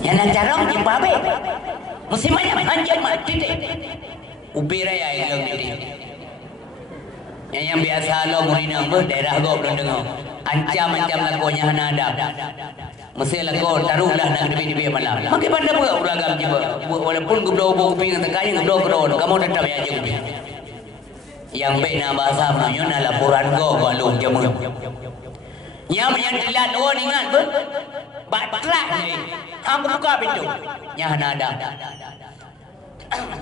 Yang nak jarang jumpa be. Musim banyak anjir mak titik. Ubi raya yang titik. Yang biasa lo murina ber daerah go belum dengar. Ancam-ancam lakonya hana ada. Mesti lako taruhlah nak debi-debi malam. Makin pandai pula ulagam jiba. Walaupun gubdo kopi dengan tekanya gubdo keron. Kamu tetap ya je kopi. Yang bena bahasa Melayu na laporan go balung jamu. Yang telat oh ingat ber. Batlah ni. Hang buka pintu. Nya hana ada.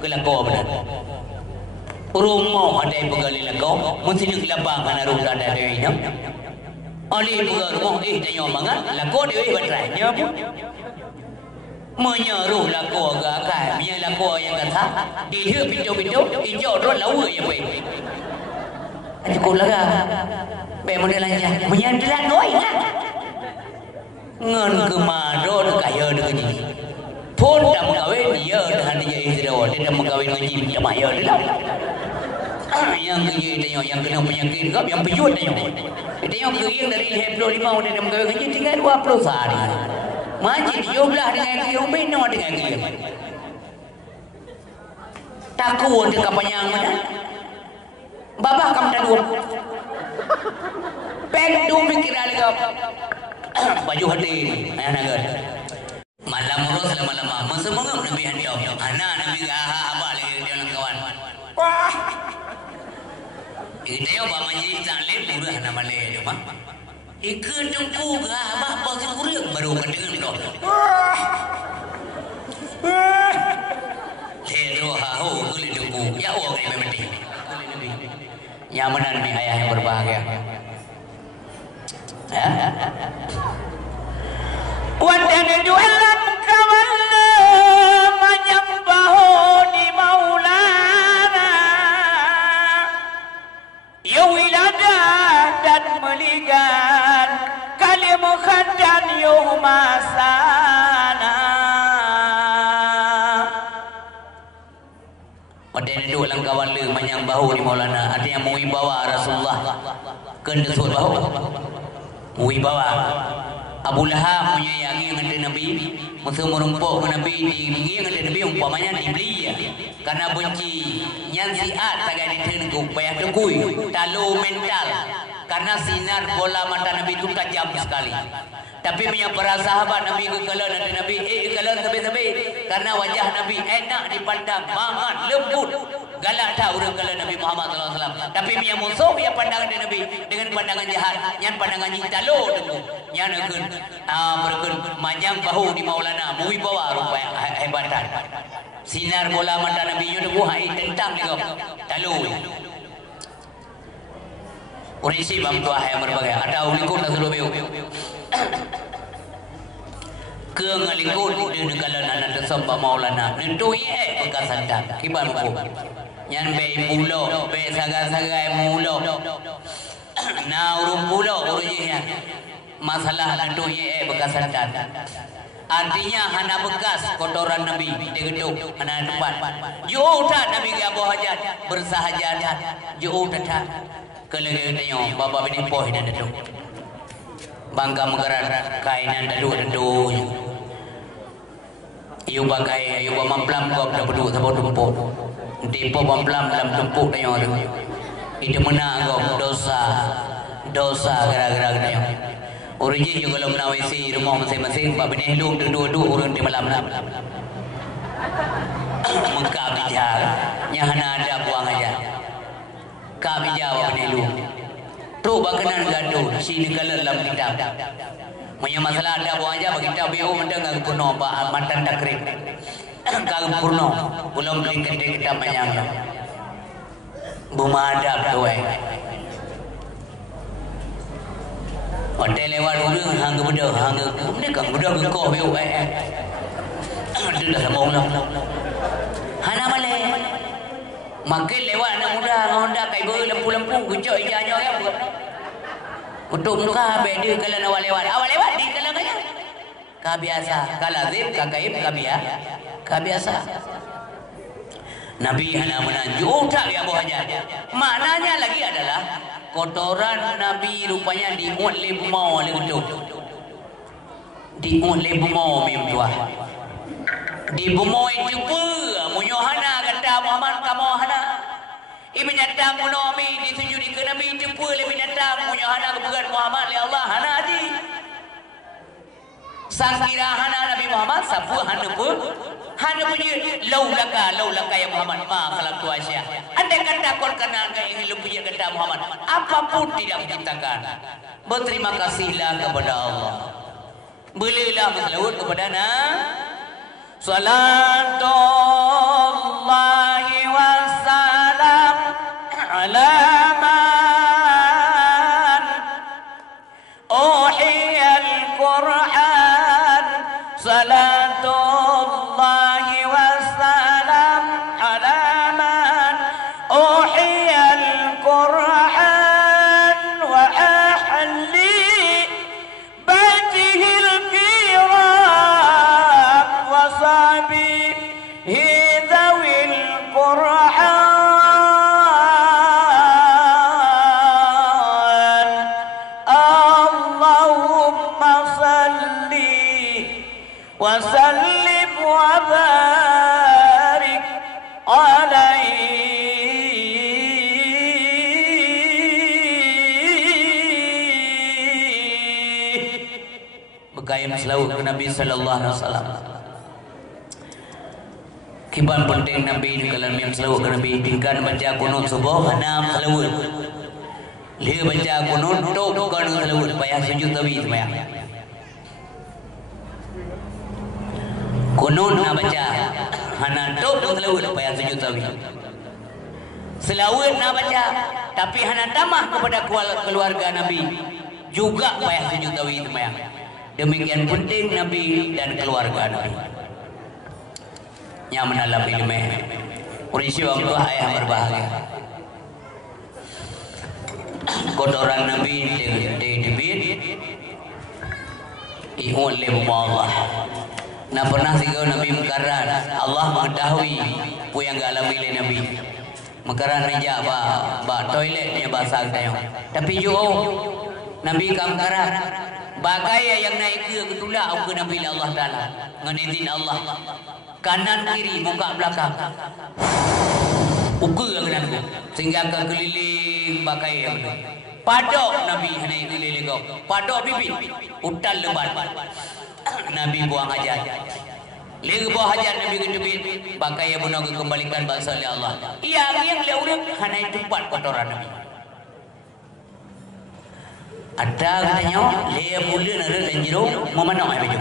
Kelako benar. Rumah ada yang pegali lako. Mesti nak labang mana rumah ada dewi nya. Oli pegal rumah tanya mangat lako dewi batrai nya pun. Menyeruh lako agak kan. Punya lako yang kata dia pintu-pintu hijau rot lawa yang baik. Cukup lah. Baik model lancar. Menyandalan noi lah. Ngan kemado kaya dengan ni. Pun dah mengkawin dia dah dia istirahat. Dia dah mengkawin dengan ni macam ayah dia lah. Yang kerja tengok yang kena penyakit kau yang pejut tengok. Tengok kering dari 25 dia dah mengkawin dengan ni tinggal 20 sehari. Majid 17 dengan kering bina dengan kering. Takut dekat panjang mana? Babah kamu dah dua. Pek du pikiran kau. Baju hati ayah nagar. Malam urus lama-lama. Masa mengap Nabi hantar. Anak Nabi abah lagi dia nak kawan. Wah. Kita yo ba majlis taklim murah nama le tu mah. Ikut tengku ke abah apa kurang baru kedengar tu. Wah. Hero haho kulit tengku. Ya Allah ni mesti. Nyamanan ni ayah yang berbahagia. Ya. Wadan jualan kawan menyembahu di Maulana. Yawilada dan meligan kalimukan dan yumasana. Wadan jualan kawan le menyembahu di Maulana. Artinya mewibawa Rasulullah. Kendesut bahu. Wibawa Abu Lahab punya yang dengan Nabi masa merumpuk ke Nabi di dengan Nabi umpamanya dibeli ya karena benci yang siat tagay ditenku payah tekui talu mental karena sinar bola mata Nabi itu tajam sekali tapi punya para sahabat Nabi ke kala nanti Nabi kala sabi-sabi karena wajah Nabi enak dipandang banget lembut galak dah orang kala Nabi Muhammad sallallahu alaihi wasallam tapi punya musuh dia pandangan Nabi dengan pandangan jahat yang pandangan jitalo tengku yang akan berken manjang bahu di Maulana mui bawa rupa hebatan sinar bola mata Nabi nya tu hai tentang dia talu orang isi bam tu hai berbagai ada ulikun asal beu ke ngalikun di negara nana tersembah Maulana nentu ye bekasan dah kiban ko yang be pulau be sagai-sagai mulo na urung pulau urungnya masalah nentu ye bekasan dah artinya hana bekas kotoran Nabi di gedung hana tempat juta Nabi ke Abu Hajat bersahajadah juta kelege tengok bapa bini poh dan itu bangga megaran kainan dadu iu bagai iu mamplam kau dah berdua sama tumpuk tipu mamplam dalam tumpuk tengok itu menang kau dosa gara-gara tengok origin juga kalau menawasi rumah masing-masing bapa bini hidup dua-dua orang di malam muka bijak yang hana ada buang aja kami jawab dulu. Tu bakanan gaduh sini kalau dalam kitab. Punya masalah ada buang aja bagi kita biu mendengar kuno ba mantan takrib. Kagum purno belum beli kita banyak. Bumadap tuai. Hotel lewat dulu hang benda kang benda kau biu Itu dah sambung lah. Hana malay. Makin lewat anak muda kai ber lampu-lampu guncok ijanya kan. Untuk muka habis dia kalau nak lewat. Awal lewat di kalau kaya. Ka biasa, ka lazim, ka kaib, ka biasa. Nabi hana menanjuk tak ya Abu Hajat. Maknanya lagi adalah kotoran Nabi rupanya dimuat limau oleh gedung. di oleh bumo mim tua di bumo itu pun munyohana kata Muhammad kamu hana ibn datang munomi disujudi ke Nabi itu pun lebih datang munyohana kebukan Muhammad li Allah hana di sangkira hana Nabi Muhammad sapu hana pun punya laulaka ya Muhammad ma khalaqtu asya andai kata kau kenal ke ingin lu punya kata Muhammad apapun tidak menciptakan berterima kasihlah kepada Allah belilah berselawat kepada salatullahi wassalam ala man uhiyal Qur'an salatullahi wassalam ala man uhiyal Qur'an wa ahli baitihil kiram wa sabihi dhawil Qur'an Allahumma salli wa sallim wa barik alaihi bergayam selawat ke Nabi sallallahu alaihi wasallam kiban penting Nabi ni kalau yang selawat ke Nabi tingkan baca kunut subuh enam selawat dia baca kunut tok kan selawat payah sujud tawi sembahyang kunut nak baca hana tok selawat payah sujud tawi selawat nak baca tapi hana tamah kepada keluarga Nabi juga payah sujud tawi sembahyang demikian penting Nabi dan keluarga Nabi yang menalam ilmu peristiwa Allah yang berbahagia kotoran Nabi dibit ihun lebu Allah nah pernah tiga Nabi mekaran Allah mengetahui apa yang alami oleh Nabi mekaran meja ba toiletnya basah tayong tapi juga Nabi kamkaran bagai yang naik ke ketulak ke Nabi Allah Ta'ala dengan izin Allah kanan kiri muka belakang ukur yang kena sehingga ke keliling bagai yang itu padok Nabi naik keliling kau padok bibit utal lebat Nabi buang hajat lagi buang hajat Nabi kedebit bagai yang menunggu kembalikan bahasa oleh Allah yang lewat hanya tempat kotoran Nabi ada katanya dia boleh ada dan jero memanok ai baju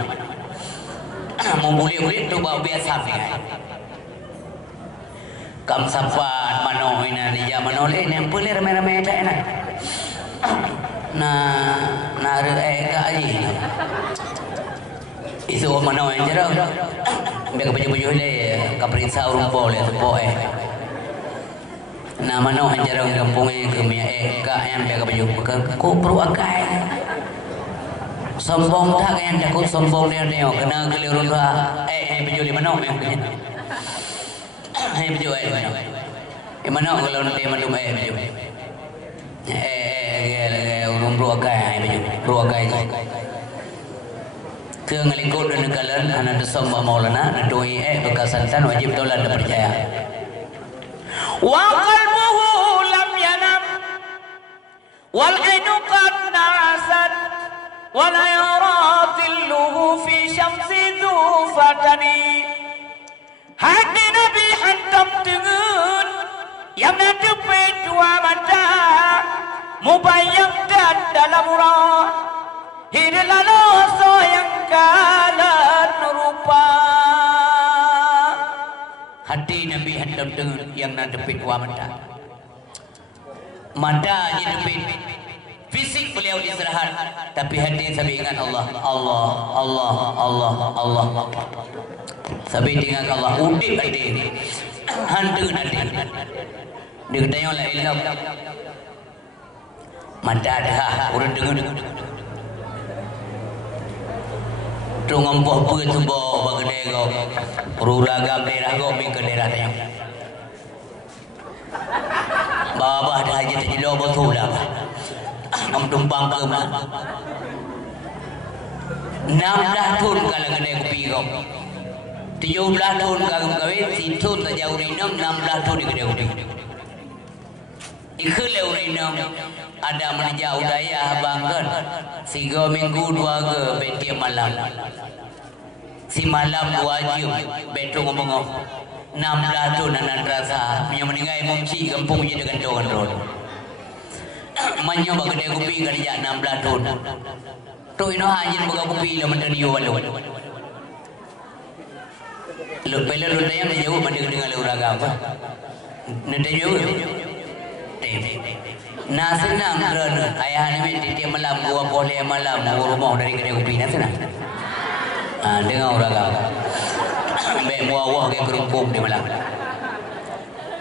mau boleh tu bawa biasa ni kam sapat mano ina di zaman oleh yang boleh ramai-ramai tak enak nah ada ka aji itu mano yang jero biar baju-baju le kaprisa urumpo le tepo nah mano yang jero kampung ke mia ka yang biar baju ko perlu akai sombong tak yang takut sombong dia kena keliru dah baju di mana baju mana kalau nanti mandu baju urung ruagai baju ruagai ke ngelikut dan nekalan anak desomba maulana doi bekasan tan wajib tolak dan percaya wa qalbuhu lam yanam wal ainu qad nasat wala yara dhilluhu fi syamsi dhu fatani hati Nabi hantam dengan yang nadepe dua mata mubayyam dan dalam urah hidlalu soyang kalan rupa hati Nabi hantam dengan yang nadepe dua mata matanya depit fisik beliau istirahat tapi hati sampai ingat Allah sampai ingat Allah udip hati hantu nanti dia katanya la ilah mata dah urang dengar tu ngompoh pe tu bo bagede go ruragam daerah go ming ke daerah tayang baba dah haji terjelo betul dah am tumpang ke mana 16 tahun kalau kedai kopi kau 17 tahun kagum kawin situ saja urinam 16 tahun di kedai kopi ikhlas urinam ada meneja udaya bangkan 3 minggu 2 ke betiap malam si malam 2 jam betul ngomong 16 tahun anak rasa yang meninggal mumci kampung je dengan doan manyo bagi dia kopi kerja 16 tahun tu ino hajin buka kopi lah menteri yo walu lu pele lu yang jauh mandi dengan uraga apa nanti jauh nah senang kerana ayah ni tiap malam gua boleh malam rumah dari kedai kopi nah senang dengar uraga baik wah ke kerungkung di malam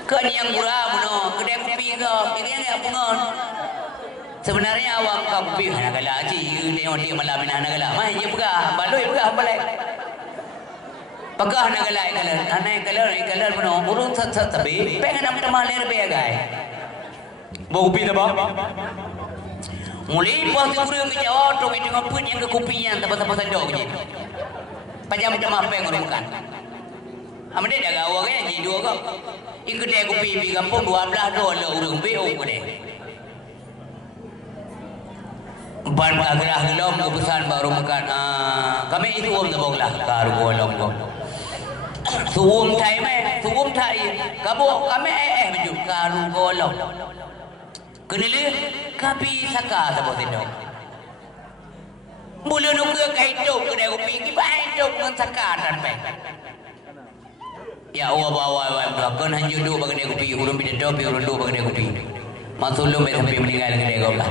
kan yang gurau no kedai kopi kau ini yang pengon sebenarnya awak kopi hana gala aji tengok dia malam ni hana gala mai je pegah baloi pegah balik pegah hana gala color puno urut sat tabi pengen nam tamal ler be gai bau kopi dah bang mulai pas kurang ke Jawa tu kita ngapun yang ke kopi yang tempat-tempat sadok je pajam macam apa yang ngurukan amade dah gawa kan ji dua kau ikut kedai kopi di kampung $12 urang beo kedai ban agerah gelom kepesan baru makan kami itu om dah bonglah karu golong kau suum thai kabo kami baju karu golong kenali kapi saka sabo tindo mula nuk ke hidup kedai kopi ki bai hidup dengan saka dan pe ya Allah bawa belakon hanjur dua bagi kedai kopi urun bidang dopi urun dua bagi kedai kopi masulum sampai meninggal kedai kau lah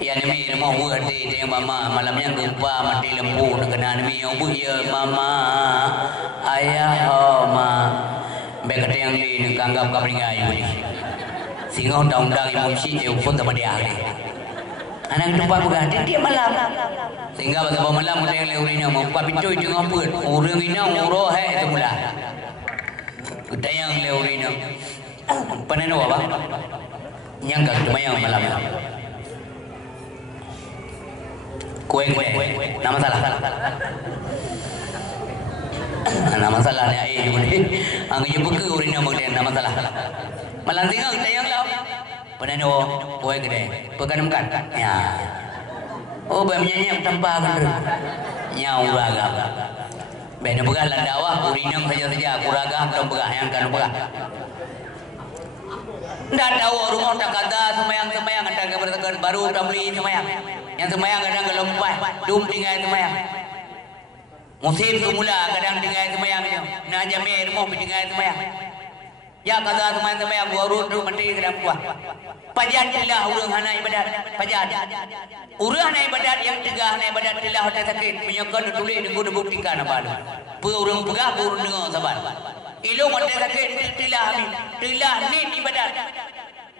ya nami mau buat di mama malamnya gempa mati lembu kena nami yang buat ya mama ayah ma bekat yang ni kanggap kau meninggal ni singa undang-undang imam syi pun sama dia anak lupa berganti dia malam sehingga pada malam yang leurina membuka pintu itu ngapun orang ina uroh itu mula kita yang leurina panen apa yang kat mayang malam kue nama salah ni ayah juga ni angin juga ke urina mungkin nama salah malam tinggal kita yang lau panen kue gede pekan ya oh banyak tanpa kan nyau ragam bena pegang landawah urinam saja kuragam dan pegang yang kan pegang ndak tahu rumah tak kata semayang ada keberdekaan baru dah beli semayang yang semayang kadang gelompai dum tinggal semayang musim semula kadang tinggal semayang nak jamin rumah tinggal semayang ya kata semayang baru tu menteri kadang buah pajan telah urang hana ibadat pajan urang hana ibadat yang tegah hana ibadat telah hotel sakit menyokon tulis dengan buktikan apa tu urang pegah urang dengar sabar ilmu hotel sakit telah ni ibadat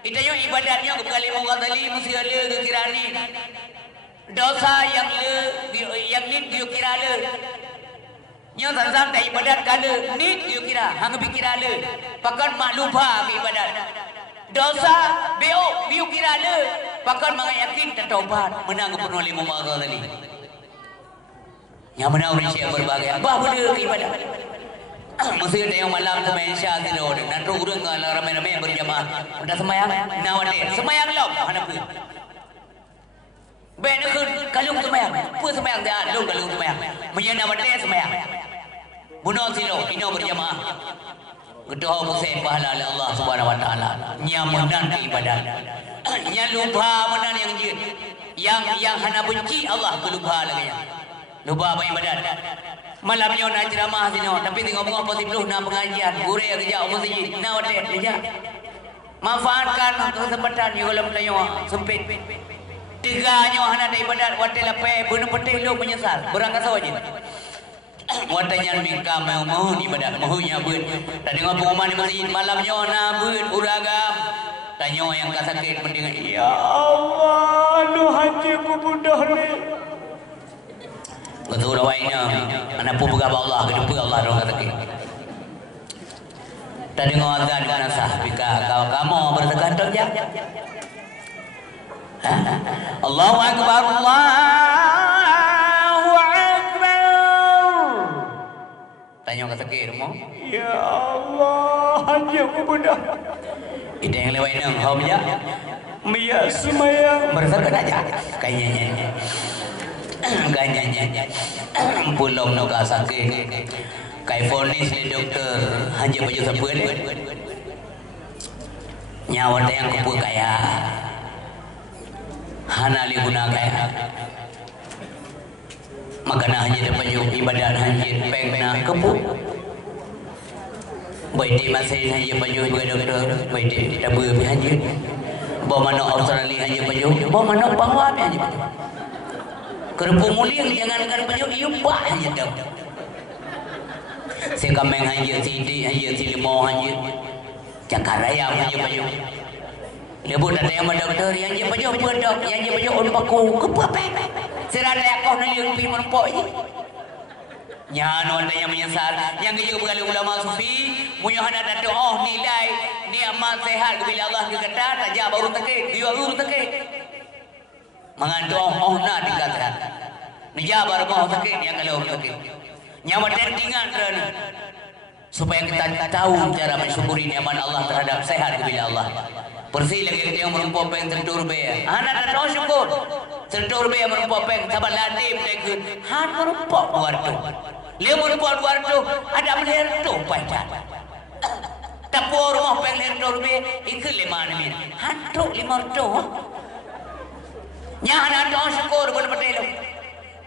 kita yang ibadatnya kali mengkali mesti ada kekirani dosa yang ni kira ada yang sansan tak ibadat kala ni kira hang pikir ada pakan maklupa ke ibadat dosa biu kira ada pakan mengayakin tertaubat menang penuh lima mara tadi yang mana orang siap berbagai apa benda ke ibadat mesti ada yang malam semayang syah tidur dan urang kalau ramai-ramai berjamaah dah semayang nawade semayang lom mana pun baik nak kalung semayang pun semayang dah lom kalung semayang menyana nawade semayang bunuh silo ino berjamaah Ketua Hussein pahala oleh Allah Subhanahu Wa Taala nyamunan ke ibadat nya lupa menan yang jin yang hana benci Allah lupa lagi lupa apa ibadat malamnya nak ceramah sini tapi tengok apa sih belum nak pengajian gure kerja masjid nowadays kerja manfaatkan kesempatan yo kalau tanya sempit tiganya hana ada ibadat watel apa benar betul lu menyesal berangkat saja watanya mika mau ibadat mahunya beut dan dengan pengumuman di masjid malamnya na beut uragam tanya yang kasakit mendengar ya Allah lu haji ku budah ni betul rawainya anak pun bergabah Allah ke depan Allah orang kasakit dan dengan azan kana sah bika kamu bertekan tok ya Allahu akbar Allah Tanya kata sakit mo. Ya Allah, hanya bedah. Ida yang lewat nang hom ya. Mia semaya. Bersakan aja. Kayaknya. Kayaknya. Belum nak sakit. Kai fonis le doktor hanya baju sabun. Nyawa yang kupu kaya. Hana li guna kaya. Makana hanya dapat ibadat hanya pengna kepu. Baik di masa ini hanya baju doktor, baik di tabu hanya. Bawa mana Australia hanya baju, bawa mana Bangwa hanya. Kerupuk mulia jangankan baju iubah hanya dah. Sekameng hanya sidi hanya silimo hanya. Cakaraya hanya baju. Lebut ada yang doktor yang je baju pedok, yang je baju on paku kepape. Serada aku nak yang pi meropok je. Nyan ada yang menyesal, yang juga berkali ulama sufi, punya ada doa nilai nikmat sehat bila Allah kata tajak baru tekik, dia baru tekik. Mengandung nak dikatakan. Nija baru mau tekik yang kalau tekik. Nyawa tentingan kerana supaya kita tahu cara mensyukuri nikmat Allah terhadap sehat bila Allah. Bersih lagi kita yang merumpok peng tertur be. Anak tak tahu syukur. Tertur be merumpok peng sabar ladim dekun. Han merumpok luar tu. Dia merumpok luar tu ada melihat tu pacar. Tapur rumah peng tertur be ikut 5 min. Han tu 5 tu. Nya anak tahu syukur betul-betul.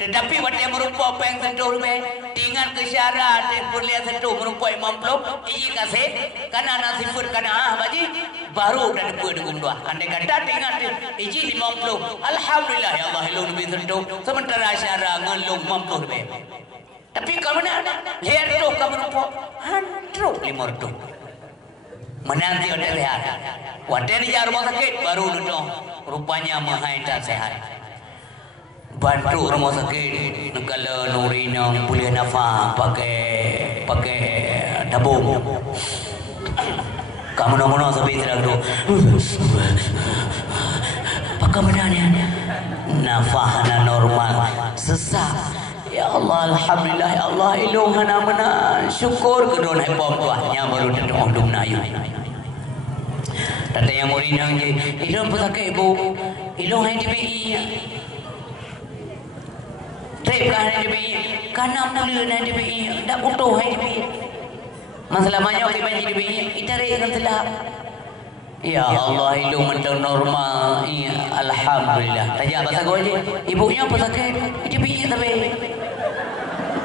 Tetapi waktu merumpok peng tertur be tinggal ke syarat perlihat sentuh merumpok imam peluk iyi kasih karena nasibut karena baji baru dan dua dengan dua andai kata tinggal iji imam peluk alhamdulillah ya Allah ilmu lebih sentuh sementara syarat ngelung mampu be tapi kamu nak lihat tu kamu merumpok handruk 5 tu menanti ada sehat waktu ni rumah sakit baru duduk rupanya mahaitan sehat bantu rumah sakit negara Nurina boleh nafas pakai tabung. Kamu nak sampai tidak tu. Pakai benarnya nafas normal sesak. Ya Allah alhamdulillah ya Allah ilung hana mana syukur kedon hepom tuahnya baru tentu ondum nayu. Tata yang murinang je ilung pesakit ibu ilung hai DPI. Trip kan DPI, karena mula dan DPI, tak butuh DPI. Masalah banyak kita banyak DPI, kita rekan selap. Ya Allah, itu mental normal. Ya, alhamdulillah. Tajak pasal kau je, ibunya apa sakit? DPI tapi.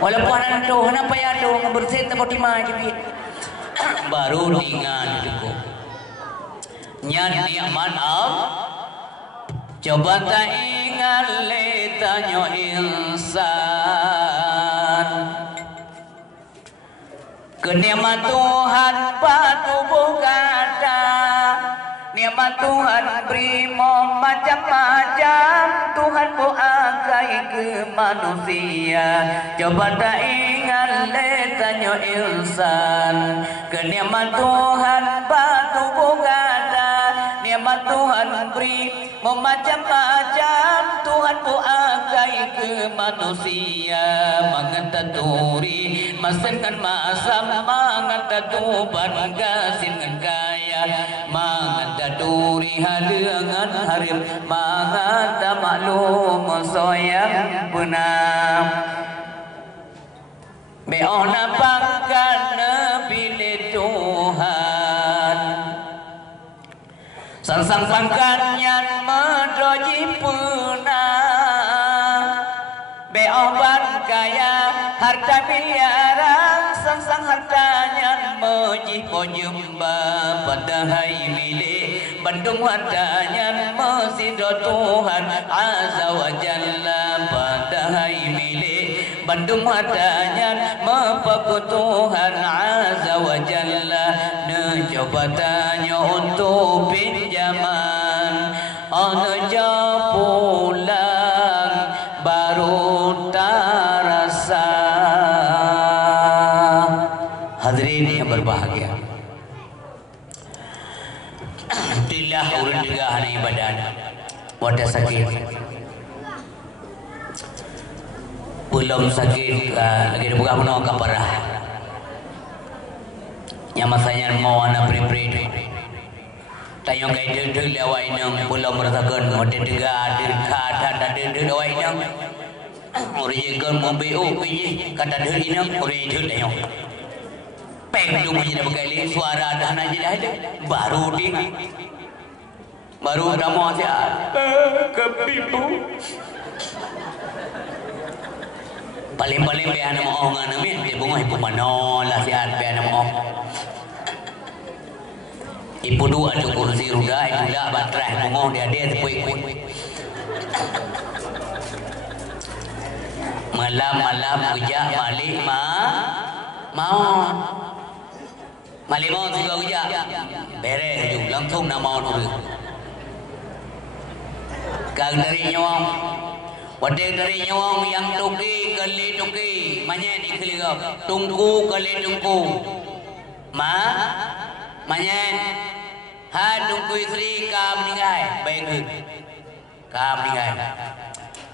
Walaupun anak tu, kenapa ya tu bersih tempat lima DPI. Baru tinggal cukup. Nyan nikmat Allah. Coba tak ingat letanya insan kenikmat Tuhan patubuh kata nikmat Tuhan beri macam-macam Tuhan buakai ke manusia coba tak ingat letanya insan kenikmat Tuhan patubuh kata nikmat Tuhan beri macam-macam Tuhan buakai ke manusia mengataturi masakan masam mengatatuban gasin gaya mengataturi halengan harim mengatamaklum soyang benar beona pangkan pilih Tuhan sang pangkannya medoji punah beobat kaya harta miliaran sang hartanya meji pojumba padahai milik bandung hartanya mesido Tuhan azza wa jalla padahai milik bandung hartanya mepaku Tuhan azza wa jalla coba tanya untuk pinjaman aja pulang baru terasa. Hadirin yang berbahagia, alhamdulillah urang juga hari ibadah wadah sakit belum sakit lagi buka menolak parah Yang masanya mau anak beri-beri tayong kay dudul laway ng pulau merasakan ngode dega deka dada dudul laway ng original mobil pilih kata dudul ini original tayong pengdu punya berkali suara dah nak jadi ada baru ding baru kamu asyik kepipu paling-paling biar nama orang namin dia bunga ibu mana lah sihat biar nama orang ibu dua tu kursi roda itu dah baterai bunga dia sepoi-poi malam-malam kerja balik mau balik mau juga kerja beres je langsung nak mau dulu kang dari nyawang wadeng dari nyawang yang tuki kali tuki manya di keligap tungku kali tungku manyen ha tungku isteri ka meninggal baik ke ka meninggal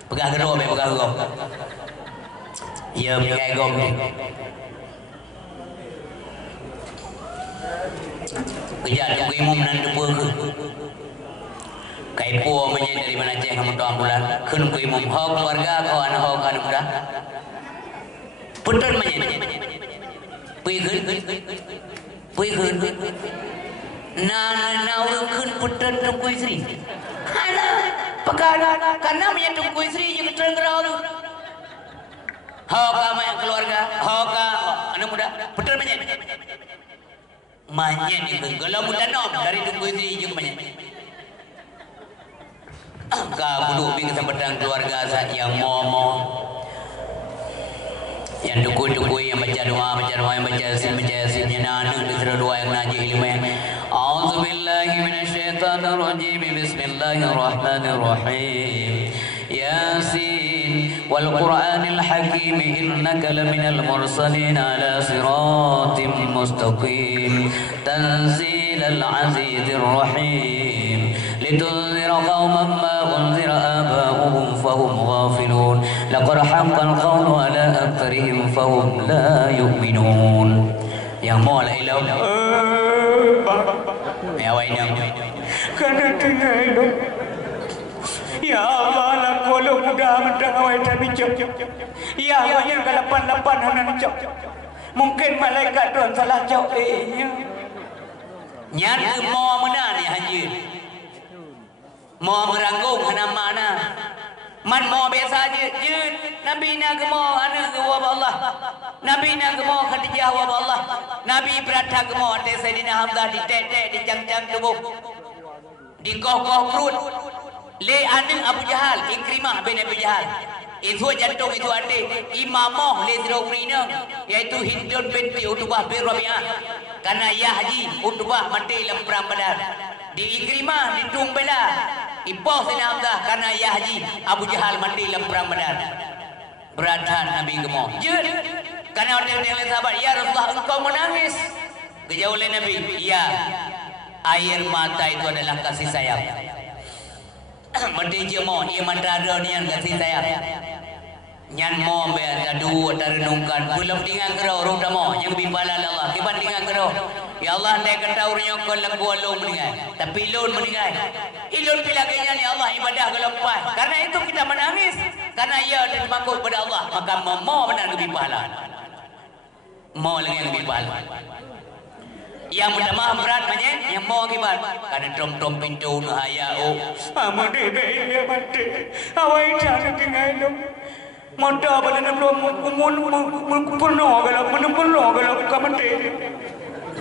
pegah gero be pegah gero ya meninggal gom ni kerja tunggu imam nan dua ke kai puo menyen dari mana ceng kamu tuan bulan kun ku imam ho keluarga ko anak ho kan muda punten menyen Pui kun na urang kun putan tungku isteri. Ana pekara karena punya tungku isteri je keterang gerau tu. Hoka mak keluarga, hoka anak muda putan banyak. Banyak itu kalau muda nom dari tungku isteri je banyak. Ka budu bing kesempatan keluarga yang mau yang duku-duku yang baca doa yang baca yasin yang nanu disuruh doa yang najis ilmu yang a'udzubillahi minasyaitonir rajim bismillahirrahmanirrahim yasin wal qur'anil hakim innaka laminal mursalin ala siratim mustaqim tanzilal azizir rahim litunzira qauman ma unzira aba'uhum fahum ghafilun laqad haqqal qawlu ala aktharihim fahum la yu'minun yang mau la ilaha ya wainam kana tengah ya Allah la kolo muda mendawai tapi cok ya banyak kalapan-lapan hanan cok mungkin malaikat tuan salah cok nyat mau benar ni haji mau meranggung hana mana man mau biasa je nabi na gemo ana ge wa Allah nabi na gemo Khadijah wa Allah nabi berata gemo te Sayyidina Hamzah di tete di jang-jang tubuh di koh-koh perut le aning Abu Jahal Ikrimah bin Abi Jahal itu jantung itu adik imamah le Ziraurina iaitu Hindun binti Utbah bin Rabi'ah karena ya haji Utbah mati dalam perang Badar di Ikrimah di Tung Bela Ipoh Sayyidina Hamzah karena ya haji Abu Jahal mati dalam perang Badar beratan Nabi gemo jud karena orang-orang sahabat ya Rasulullah engkau menangis kejauh oleh Nabi iya air mata itu adalah kasih sayang mati jemo ia mandara ni yang kasih sayang nyan mo be adu tarenungkan belum tinggal kerau rum damo yang bimbala Allah kiban tinggal kerau ya Allah ndai kata urnya ko lagu alung meninggal tapi lun meninggal ilun pilaganya ni Allah ibadah gelopai karena itu kita menangis karena ia dimakut pada Allah maka mo benar bimbala mo lagi yang bimbala yang pertama berat banyak yang mau kibat karena trom-trom pintu nahaya amade be ya mate awai cara tinggal Mata pada belum penuh kalau kamate.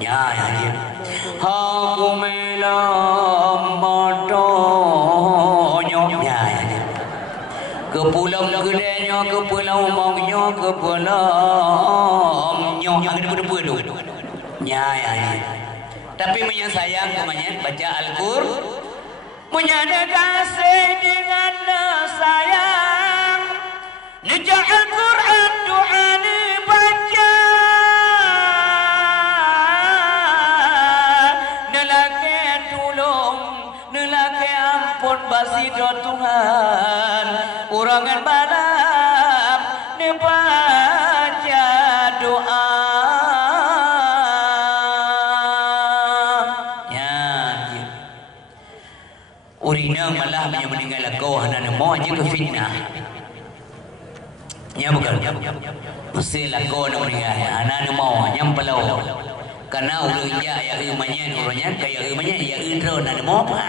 Ya. Aku melam mata ya. Ke pulau gedenya, ke pulau mangnya, ke pulau ada berdua tu. Ya. Tapi menyayang kemanyan baca Al-Qur'an. Menyada kasih dengan sayang. Nejak Al-Quran doa dibaca Nelake tolong Nelake ampun basido Tuhan Urangan malam Dibaca doa Rina malah punya meninggal kau hana nemo aja ke fitnah. Nya bukan. Mesti lah kau nak meninggal hana nemo nyam pelau. Karena ulun ya rumahnya urangnya kayak rumahnya ya intro nak nemo apa.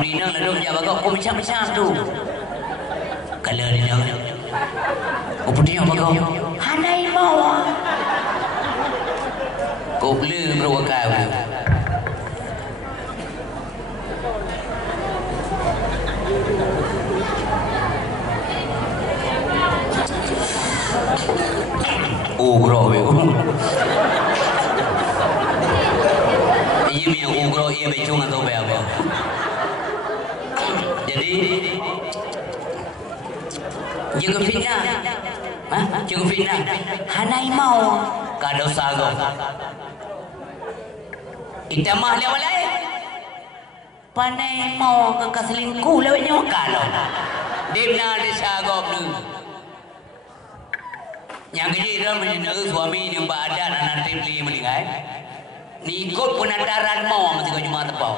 Rina lalu dia bagak kau macam-macam tu. Kalau Rina kau putih apa kau? Hana mau. Kau beli berapa kau? Ugro ini yang ugro ia becung atau apa? Jadi jaga fitnah, jaga fitnah. Hanai mau kado sago. Kita mah lewat lain. Panai mau ke selingkuh lewatnya kalau. Dimna di sago tu. Yang kejira menyentuh suami yang badan anak tripli meninggal. Ni ikut penataran mau mesti kau cuma tepau.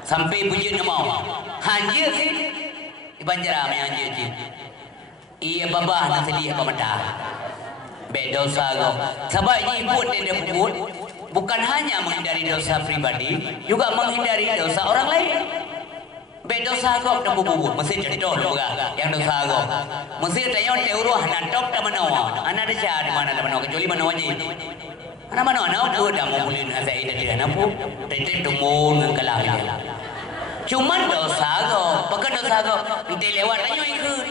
Sampai pujian mau. Hanjir sih. Di Banjaram yang hanjir sih. Ia babah nak sedia apa mata. Bek dosa kau. Sebab ini pun dia pun bukan hanya menghindari dosa pribadi, juga menghindari dosa orang lain. Bek dosa kau tak bubu, mesti cedol juga yang dosa kau. Mesti tanya teruah nak top tak mana. Anak ada cah di mana mana kecuali mana wajib. Anak mana anak tu dah mau boleh nak saya dia anak pun tetap tumun kalah dia. Cuman dosa kau, pakai dosa kau, nanti lewat tanya ikut.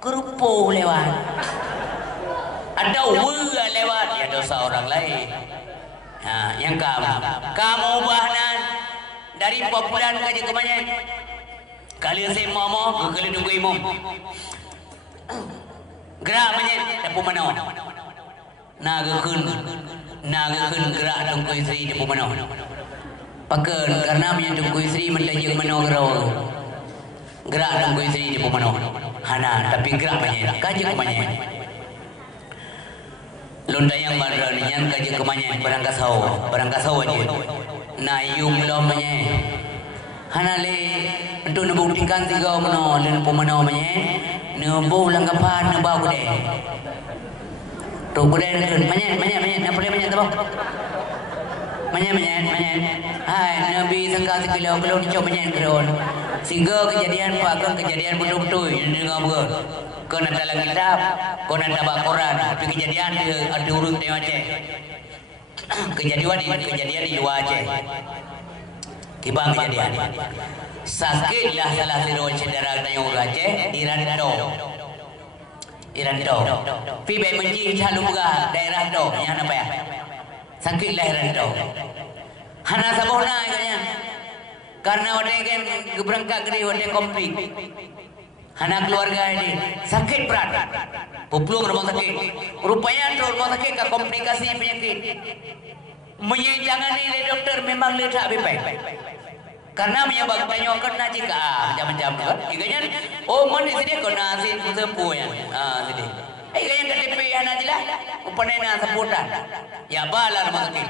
Kerupu lewat. Ada uang lewat ya dosa orang lain. Nah, yang kamu ubahnan dari popular kerja ke mana? Kali saya mau kali tunggu imam. Gerak mana? Dapat mana? Naga kun gerak tunggu isteri dapat mana? Pakai karena punya tunggu isteri mendajuk mana gerau. Gerak tunggu isteri dapat mana? Hana tapi gerak mana? Kerja ke mana? Londa yang baru ni yang kerja ke mana? Barang kasau aja. Nayum lomanya. Hana le untuk nabuktikan tiga mana dan pemana mana? Nabu langkapan nabu deh. Tu boleh nak mana? Nak boleh mana tu? Mana? Hai Nabi sangka sekilau belum dicoba mana keron. Sehingga kejadian pak kejadian betul-betul yang dengar ber. Kau nak dalam kitab, kau nak dapat Quran, tapi kejadian ada urut tengok Aceh. Kejadian di luar Aceh. Tiba kejadian. Sakitlah salah satu saudara yang urut Aceh, Irando. Pibe menji selalu buka daerah do, yang apa ya? Sakitlah Irando. Hana sabona katanya. Karena orang kan berangkat dari orang konflik. Anak keluarga ini sakit berat, puplung rumah sakit. Rupanya rumah sakit ke komplikasi penyakit. Menyedangani oleh doktor memang le tak bebek. Karena menyebabkan tanya kena jika macam-macam kan. Iganya oh mana sini kena asin sempuh ya. Sini. Iganya KTP anak jelah. Upanena seputar. Ya bala rumah sakit.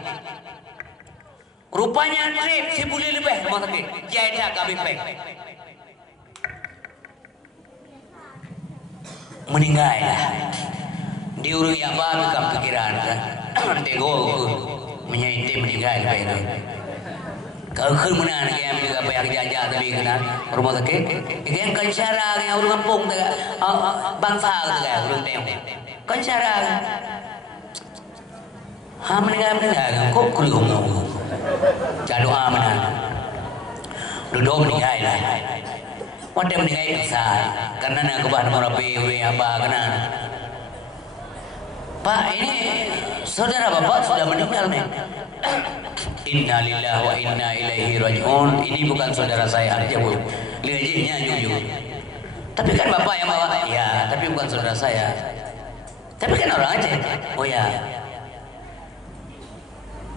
Rupanya trip si boleh lebih rumah sakit. Jaya tak bebek. Meninggal di urut yang baru bukan pikiran kan tego menyaitim meninggal itu kalau ke mana yang juga bayar jajah tapi kena rumah sakit yang kancara yang urut kampung bangsa tu kan urut tem kancara meninggal kok kelum jadu mana duduk meninggal lah. Wadah meninggal besar karena nak kebahan merapi apa kena. Pak ini saudara bapak sudah meninggal nih. Inna lillahi wa inna ilaihi rajiun. Ini bukan saudara saya aja bu. Lihatnya jujur. Tapi kan bapak yang bawa. Ya, tapi bukan saudara saya. Tapi kan orang aja. Oh ya.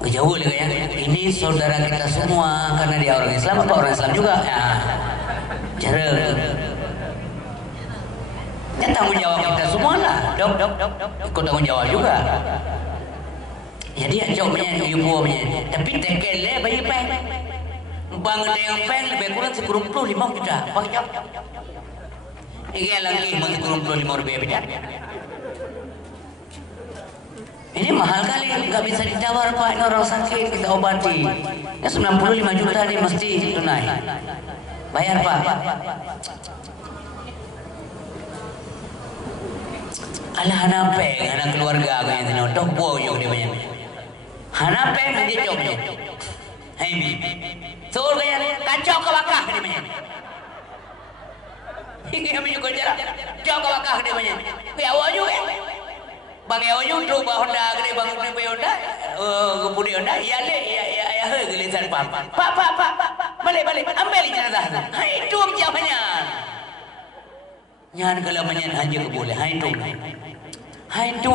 Jauh lagi ya. Ini saudara kita semua karena dia orang Islam atau orang Islam juga. Ya. Cara yang tanggung jawab kita semua lah dok ikut tanggung jawab juga jadi yang jawabnya ibu punya tapi tekel bayi Bang yang peng lebih kurang 95 juta. Bang jawab. Ini lagi masih 95 rupiah beda. Ini mahal kali, nggak bisa ditawar Pak. Ini orang sakit kita obati. Ya 95 juta nih mesti tunai. Bayar Pak. Alah hanapeng, anak keluarga aku yang tahu. Dok boyong dia banyak. Hanapeng dia coknya. Hai mi. Soal kaya kacau ke wakah dia banyak. Hingga kami juga jarak. Kacau ke wakah dia banyak. Kaya awak juga. Bang Yawanyu tu bah Honda gede bang tu Honda, kebudi Honda, ya le, ya gelisan pak, balik, ambil jenazah tu, hai tu macamnya, nyan kalau menyan aja keboleh, hai tu,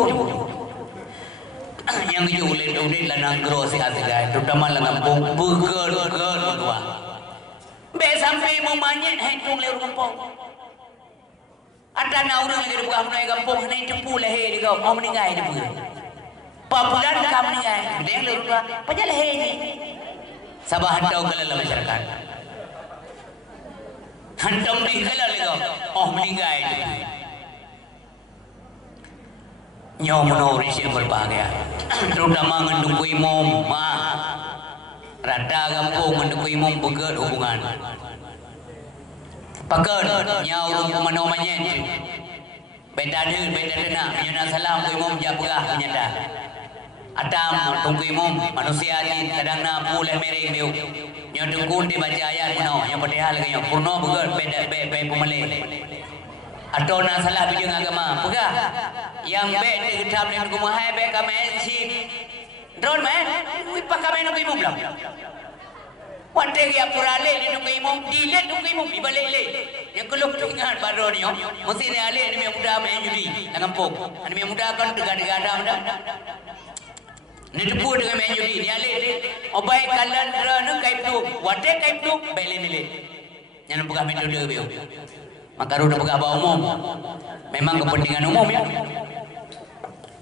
yang jualan udah lanang gross asal, terutama lanang burger dua, be sampai mau manyan hai tu lewat kampung. Ada nak orang lagi di bukan naik kampung, naik cepu leher di kau, mau meninggal di bukan. Papulan kamu meninggal, dia yang lupa, pajak leher ni. Sabah hantau kelala masyarakat. Hantau di kelala kau, oh meninggal di bukan. Nyawa menori siapa berbahagia. Terutama mendukung imam, rata kampung mendukung imam berat hubungan. Pakai nyawa rumah mana manyen. Beda nak menyana salam ku imam jabgah menyata. Atam tunggu imam manusia ni kadang na puleh mereng dia. Nyo tunggu dia baca ayat kuno yang padahal lagi yang purno begal beda pemale. Atau na salah bidang agama pegah. Yang di kitab ni ku mahai be kami si drone man wipa kami nak imam lah. Wante ya purale ni nunggu imam, dilet nunggu imam dibalik le. Yang keluk ingat baru ni, mesti ni ale ni muda main judi, nak kampung. Ni muda kan tegak-tegak dah. Ni depu dengan main judi, ni ale ni. Obai kalan drone kaip tu, wante kaip tu, beli ni. Yang bukan metode dia. Maka ruda bukan bawa umum. Memang kepentingan umum ya.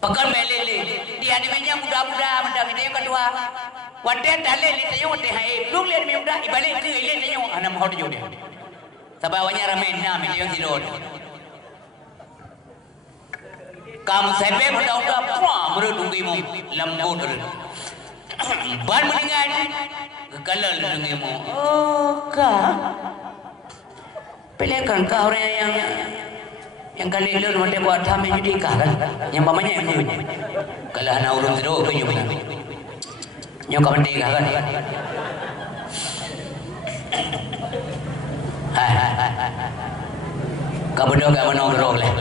Pekan beli dia ni mainnya muda-muda, muda dia kedua. Wadah dalil itu yang wadah hai, belum lihat muda, ibalik ke ilet yang anak mahal juga. Sebabnya ramai nama itu yang tidur. Kamu sampai muda-muda, wah merudung imam lembut. Ban meninggal, kekalal dengan imam. Oh kah? Pelekan kau orang yang kali itu macam buat kami jadi kan? Yang pamannya yang punya. Kalau anak urut terus punya. Nyo ka mandi ka kan. Ka bodoh ka menong leh.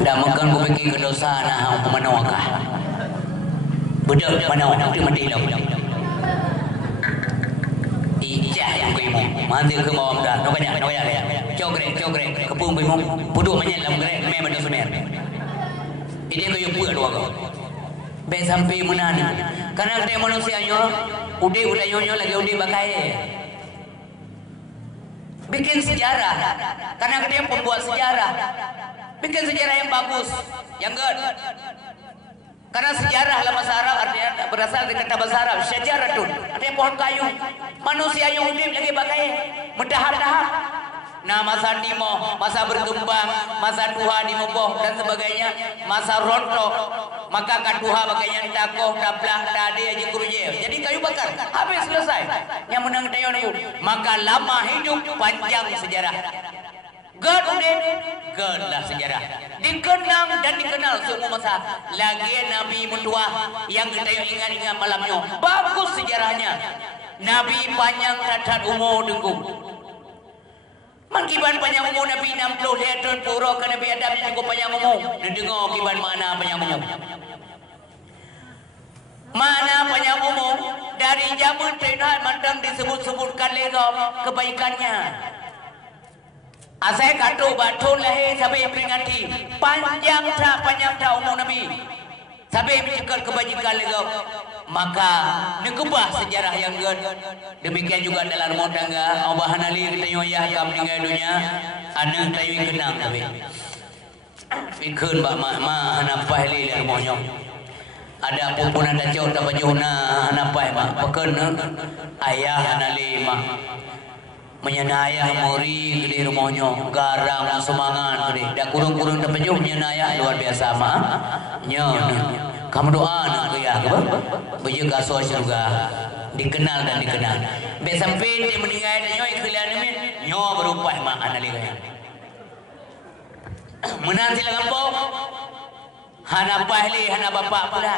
Dah makan ku fikir ke dosa nah menong ka. Bodoh menong tu mandi dah. Ijah yang ku imam. Mandi ke bawah dah. No banyak le. Cogrek kepung ku imam. Bodoh banyak lam grek me bodoh semer. Ini tu yang buat dua kau. Be sampai mana ni? Karena dia manusianya, udah nyonya lagi udah bakai. Bikin sejarah. Karena dia pembuat sejarah. Bikin sejarah yang bagus, yang good. Karena sejarah dalam bahasa Arab artinya berasal dari kata bahasa Arab syajaratun. Artinya pohon kayu. Manusia yang hidup lagi bakai, mendahap-dahap. Nah masa nimo, masa berkembang, masa tuha di moboh dan sebagainya, masa rontok, maka kaduha makanya takoh, tablah, tadi aja kuruje. Jadi kayu bakar, habis selesai. Yang menang tayo nunggu, maka lama hidup panjang sejarah. God udah, God lah sejarah. Dikenang dan dikenal semua masa. Lagi Nabi Mutua yang kita ingat malamnya, bagus sejarahnya. Nabi panjang cacat umur dengku. Mangkiban panjang umur Nabi 60 tahun pura ke Nabi Adam cukup panjang umur. Dengar kiban mana panjang umur. Mana panjang umur dari zaman Tuhan mandang disebut-sebutkan lego kebaikannya. Asal kata batun lahir sampai peringati panjang tak umur Nabi. Sampai mencekal kebajikan lego. Maka nekubah sejarah yang good. Demikian juga dalam rumah tangga Allah hanali kita yoyah kam tinggal dunia anak tayu kenang tapi fikun bak mak hana pahli dalam rumahnya ada pupunan dan jauh tak baju na napai mak peken ayah nali mak menyenayah muri gede rumahnya garang semangat gede dak kurung-kurung tak baju menyenayah luar biasa mak nyo kamu doa nak ke ya ke baju kasuh surga dikenal dan dikenal be sampai dia meninggal nyo ikhilan ni nyo berupah mak nali kaya menanti lampau hana pahli hana bapak pula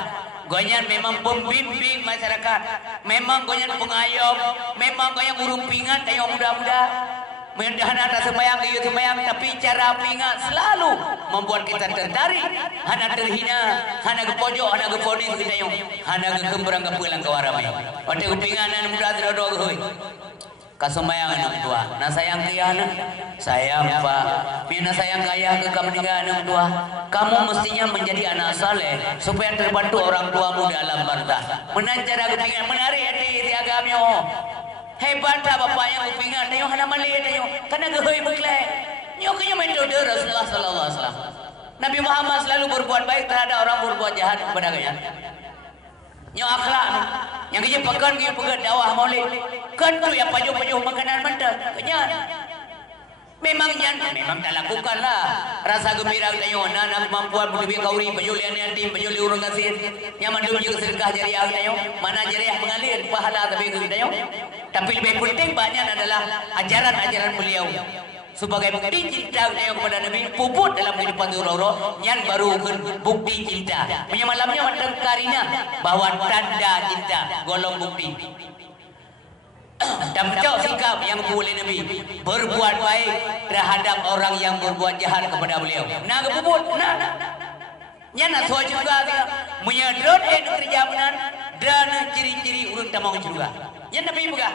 goyan memang pembimbing masyarakat memang goyan pengayom memang goyan urumpingan tayong muda-muda mendahan atas sembayang iyo sembayang tapi cara pingat selalu membuat kita tertarik hana terhina hana ke pojok hana ke ponis kita yung hana ke kemberang ke pulang ke warame waktu kepinganan muda terdoa ke kasumbayang anak tua na sayang kaya anak sayang pak mina sayang kaya ke kamu tinggal anak tua kamu mestinya menjadi anak saleh supaya terbantu orang tuamu dalam barta menancar aku pingin menarik hati tiagamnya hebat lah bapak yang kupingan tayo hana mali tayo karena gehoy beklek nyo kanya mendoda Rasulullah sallallahu alaihi wasallam Nabi Muhammad selalu berbuat baik terhadap orang berbuat jahat kepada kaya nyo akhlak yang kerja pekan kerja pegan dakwah maulid kan tu yang pajuh-pajuh makanan mentah kenyan memang tak lakukan lah rasa gembira tayo nak kemampuan berdua kauri pajuh lian yatim pajuh li urang kasih yang mandum juga sedekah jariah tayo mana jariah mengalir pahala tapi tayo tapi lebih penting banyak adalah ajaran-ajaran beliau sebagai bukti cinta tayo kepada Nabi puput dalam kehidupan orang-orang yang baru bukti cinta punya malamnya macam karina bahwa tanda cinta golong bukti damcau sikap yang boleh Nabi berbuat baik terhadap orang yang berbuat jahat kepada beliau nah kepuput nah nya nak suah juga menyedot kerja menan dan ciri-ciri urang tamang juga nya Nabi buka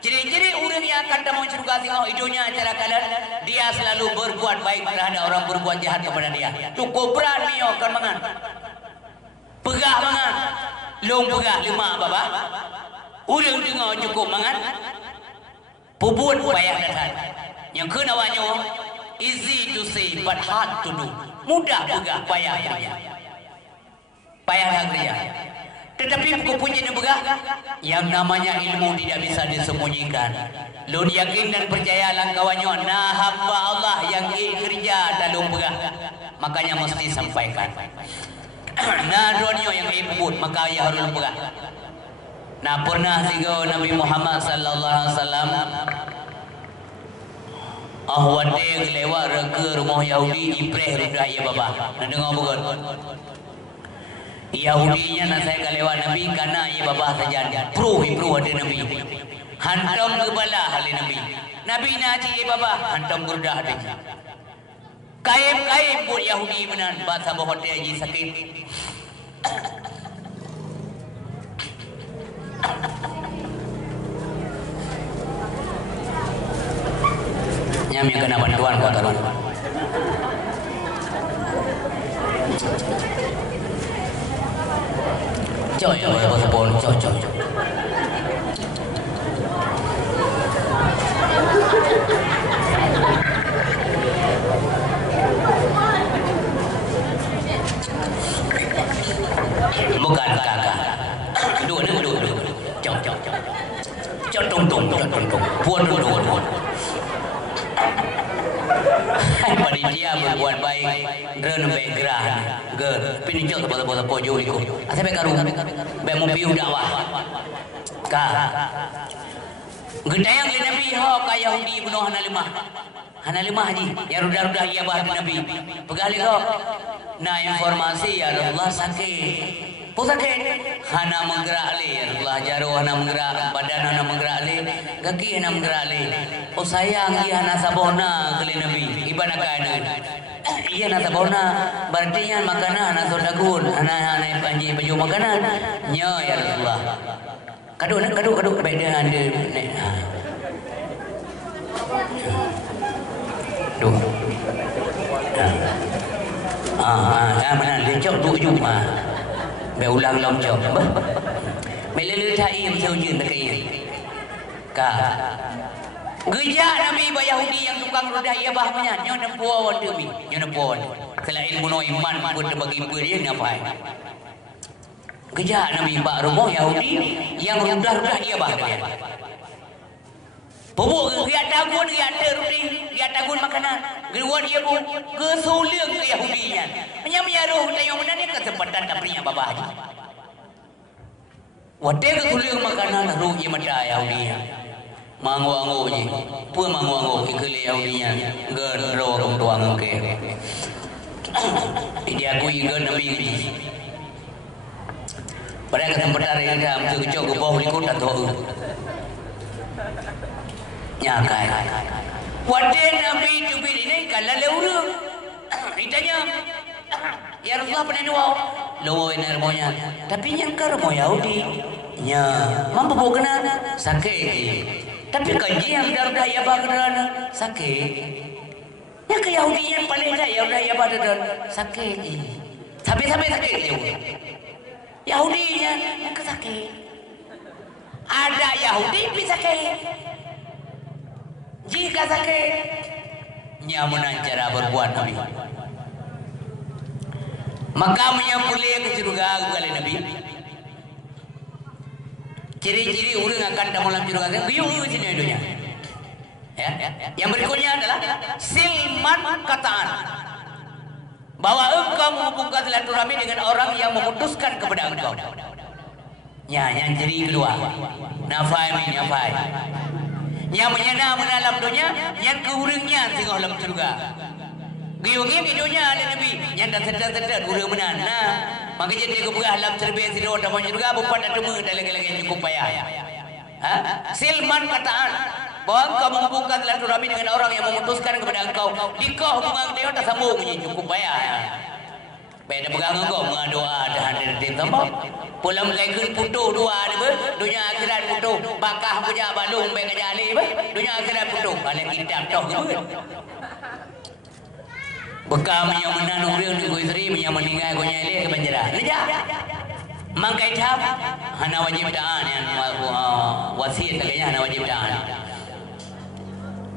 ciri-ciri urang yang akan tamang juga tengok hidupnya cara kalan dia selalu berbuat baik terhadap orang berbuat jahat kepada dia cukup berat mio kan mangan pegah mangan long pegah lima baba urang dengar cukup mangan puput payah datang yang kenawannya easy to say but hard to do mudah pegah payah kerja payah kerja tetapi buku punya pegah yang namanya ilmu tidak bisa disembunyikan lu yakin dan percaya langkawannya nah hamba Allah yang kerja dalam pegah makanya mesti sampaikan nah dunia yang ibut maka ia harus pegah nah pernah tiga Nabi Muhammad sallallahu alaihi wasallam ahwade lewat reka rumah Yahudi Ibrah rudah ya baba nak dengar bukan Yahudinya nak saya lewat Nabi karena ya baba saja pro ada Nabi hantam kepala hal Nabi naji ya baba hantam rudah ada kaib buat Yahudi benar bahasa bahwa dia ji sakit nyam yang kena bantuan kau taruh coy bos pon coy bukan kakak dua cok tung puan panitia berbuat baik ren background ge pinicok bota pojo iku asabe karu be mo piu dakwah ka gedayang le Nabi ho ka Yahudi bunuh hana limah haji ya rudah iya bah Nabi pegali ho nah informasi ya Allah sakit pusake hana menggerak le ya Allah jaro hana menggerak badan hana menggerak le kaki hana menggerak le oh sayang iya hana sabona ke Nabi ibadah kana iya hana sabona berarti yang makanan hana sodagun hana panji baju makanan nya ya Allah kadu beda anda nek duh mana lecok tujuh mah be ulang long chok melele thai theoยืน dekat ka geja Nabi ba Yahudi yang tukang rodah ia bahnya nyo nempuan demi nyo nempuan selain ilmu no iman pun bagi dia ngapai Kerja Nabi Pak rumah Yahudi yang rudah-rudah dia bahagia. Pupuk dia tagun dia terudi dia tagun makanan. Kedua dia pun kesulian ke Yahudinya. Menyamnya roh tayong mana ni kesempatan taprinya babah haji. Wate kesulian makanan roh dia mata Yahudinya. Mangu-angu je. Pun mangu-angu ikele Yahudinya. Gerro rom tuang ke. Dia aku ingat Nabi ni. Pada kesempatan yang dah mesti kecok ke bawah likut atau nyakai. Wadah Nabi Jubir ini kalau lewurung, ditanya, ya Rasulullah pernah dua, lawa ini rumahnya. Tapi yang ke rumah Yahudi, nya mampu bawa kena sakit. Tapi kaji yang dah ya bahagian sakit. Yang ke Yahudi yang paling dah ya bahagian sakit. Sampai sakit je. Yahudinya yang sakit. Ada Yahudi bisa sakit. Jika sakit, nyamunan cara berbuat Nabi. Maka menyambulnya ke surga kali Nabi. Ciri-ciri orang akan dalam surga. Guyung sini dunia. Ya. Yang berikutnya adalah silman kataan. Bahwa engkau menghubungkan silaturahmi dengan orang yang memutuskan kepada engkau. Ya, yang ciri kedua. Nafai. Yang menyana dalam dunia, yang keurangnya tengah dalam surga. Giyungnya videonya ada Nabi. Yang dah sedar urang menan. Nah, maka jadi keberah dalam terbit sido dalam surga bukan ada temu dan lagi-lagi yang cukup payah. Silman kataan. Bahwa engkau menghubungkan silaturahmi dengan orang yang memutuskan kepada engkau. Jika hubungan dia tak sambung cukup payah. Beda pegang engkau mengadoa dah hadir tim tambah. Pulang lagi putus dua ada ber. Dunia akhirat putus. Bakah punya balung baik aja ali ber. Dunia akhirat putus. Balik kitab toh ke ber. Bekam yang menanung dia dengan isteri yang meninggal kau nyali ke penjara. Leja. Mangkai tab. Hana wajib daan yang wasiat kalinya hana wajib daan.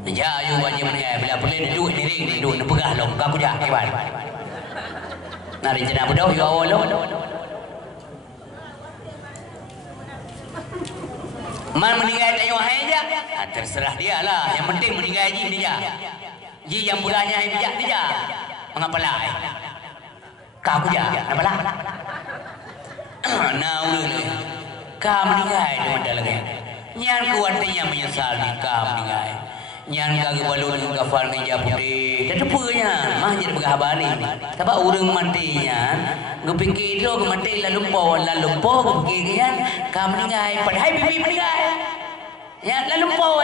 Ya, you wajib meninggal. Bila boleh duduk ni ring duduk nak pegah long. Kau kuda hebat. Nari jenah budak you awal long. Man meninggal tayong hai aja. Terserah dia lah. Yang penting meninggal ji dia. Ji yang bulanya hai bijak dia. Mengapa lah? Kau kuda. Apa lah? Nah, ulu. Kau meninggal dia mana lagi? Nyan kuatnya menyesal ni kau meninggal. Nyan kaki balun kafal ni japudi. Dah tepurnya mahjid berhabari. Sebab urang matinya, ngepikir tu mati lalu po pikirkan kau meninggal. Padahal bibi meninggal. Ya lalu po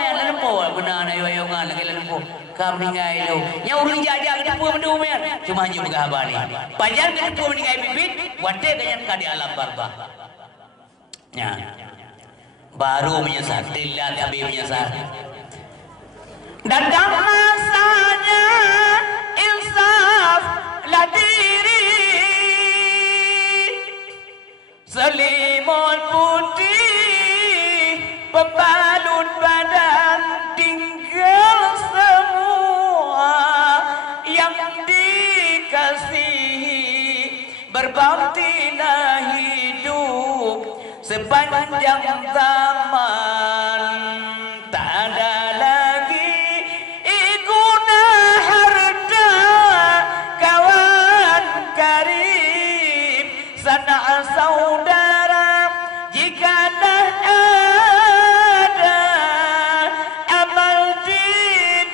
benar ayo ngan lagi lalu po. Kau meninggal tu. Yang urang jajak tepur mendu men. Cuma hanya berhabari. Panjang tepur meninggal bibit, wate kanyan ka di alam barba. Ya. Baru menyesal, tidak tapi menyesal. Datang masanya insaf la diri selimut putih pembalut badan tinggal semua yang dikasihi berbaktilah hidup sepanjang zaman tak ada lagi guna harta kawan karib sanak saudara jika dah ada amal di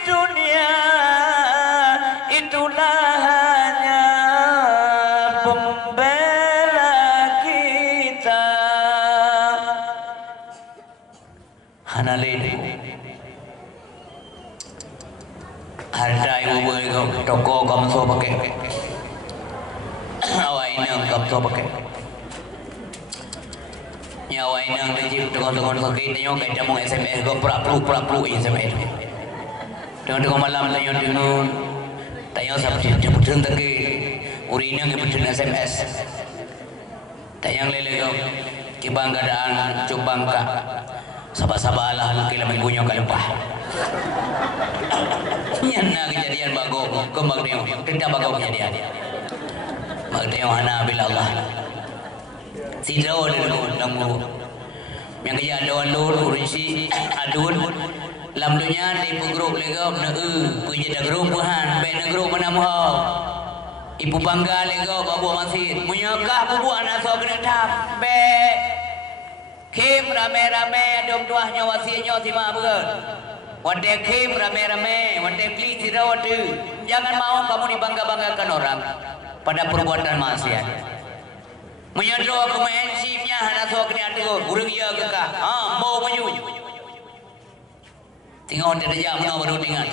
dunia itulah hanya pembela kita. Hanalin harta ibu itu toko kamso pakai awak ini kamso pakai nyawa ini yang dijip tengok sakit ni yang kita mau SMS kau pura-pura SMS tengok malam tengok sampai jemput lagi urinya jemput SMS tayang lele kau kibang keadaan cubang kak sabar-sabarlah mungkin lebih gunyong kalempah. Nyana kejadian bago kembang dia. Tidak bago kejadian. Magdeo hana bila Allah. Sidro dulu lamu. Yang kerja adun urisi adun lam dunia di grup lego na puji da grup han be na grup mana mo. Ibu bangga lego babu masjid. Munyakah bubu anak so kena tap be. Kim rame-rame adom tuahnya wasinya sima betul. Wante kim rame-rame, wante kli sidro tu. Jangan mau kamu dibangga-banggakan orang pada perbuatan maksiat. Menyadro ke mensipnya hana so kena tu burung ia ke kah. Mau maju. Tengok dia dah mana baru tinggal.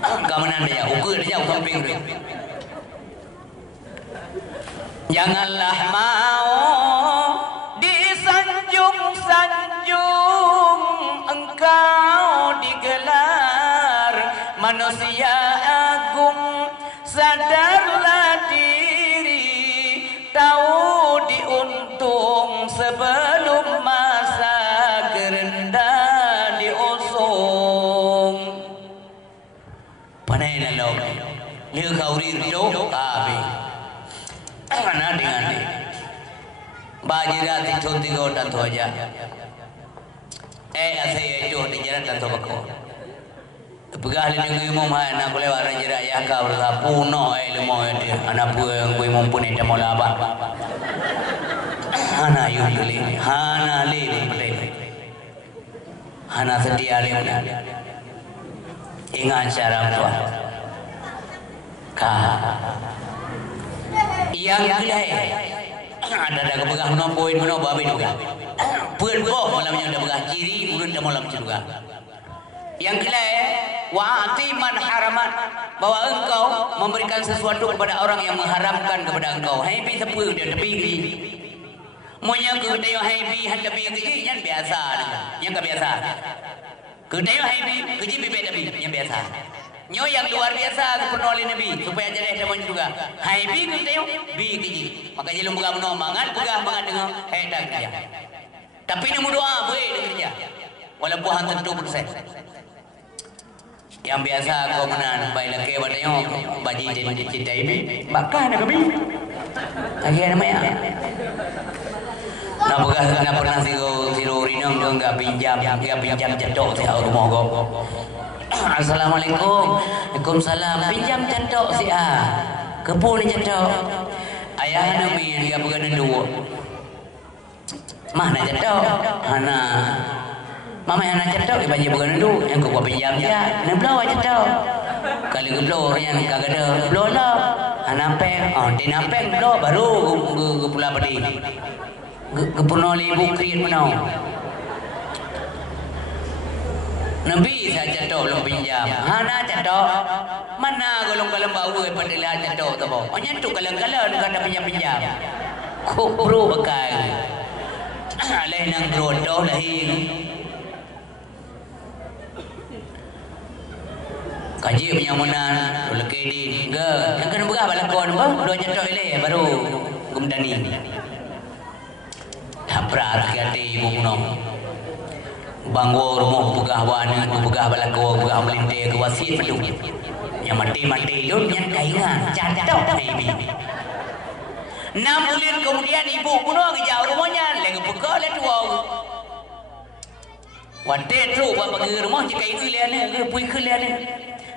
Kamanan dia, ukur dia samping tu. Janganlah mau disanjung-sanjung engkau digelar manusia agung, sadarlah diri, tahu diuntung sebelum masa kerendah diusung. Panai lalau, dia kau rindu tapi mana dengan ni? Bajira tidur tiga dan tu aja. Asal itu di jalan dan tu bako. Pegah le dengan imam hai nak boleh waran jira ya kau berapa puno lemo dia. Anak puang kui mumpun ida mola apa. Hana yuk le, hana le le. Hana sedia le. Ingat cara tu. Yang kelai ada kepegang nompoin meno babi juga. Pun boh malamnya ada pegang kiri urut dah malam juga. Yang kelai wa'ati man haraman, bahwa engkau memberikan sesuatu kepada orang yang mengharamkan kepada engkau. Hai pi sepu dia tepi ke. Monya ke tayo hai pi han tepi ke yang biasa. Yang ke biasa. Ke tayo hai pi ke ji bebek tepi yang biasa. Nyo yang luar biasa kepenuh oleh Nabi supaya jadi teman juga. Hai bi kita bi kiji. Maka jelum buka menolong mangan pegah mangan dengan dah kerja. Tapi nombor doa boleh kerja. Walaupun hang tentu persen. Yang biasa kau menan baik laki badanya baji jadi cinta ini. Bakal nak bi. Lagi namanya. Nak pegah nak pernah siru rinong enggak pinjam jatuh di rumah kau. Assalamualaikum. Waalaikumsalam. Pinjam jatuh si A. Kepul jatuh. Ayah Nabi dia pegang dua. Mana jatuh? Hana. Mama yang nak jatuh dia bagi pegang dua. Yang kau pinjam dia. Nak blow jatuh. Kalau ke blow yang kagak ada blow lah. Hana peng. Dia nak peng blow baru ke pula padi. Ke pulau ibu kriat menau. Nabi saja jatuh belum pinjam. Hana jatuh. Mana golong kalam bau pandailah jatuh tu boh. Hanya tu kalang-kalang kata pinjam-pinjam. Kubru bekai. Aleh nang grodoh lahing. Kaji penyamunan lelaki di ke. Yang kena berah balakon boh. Dua jatuh ileh baru gumdani. Taprak hati ibu punong. Banggo rumah pegah wana, pegah balako, pegah melintir ke wasit pedu. Yang mati-mati itu yang kaingan, jatuh baby. 6 bulan kemudian ibu puno ke jauh rumahnya, lagi pegah lah tua. Wante tu buat bagi rumah jika itu lihat ni, puih ke lihat ni.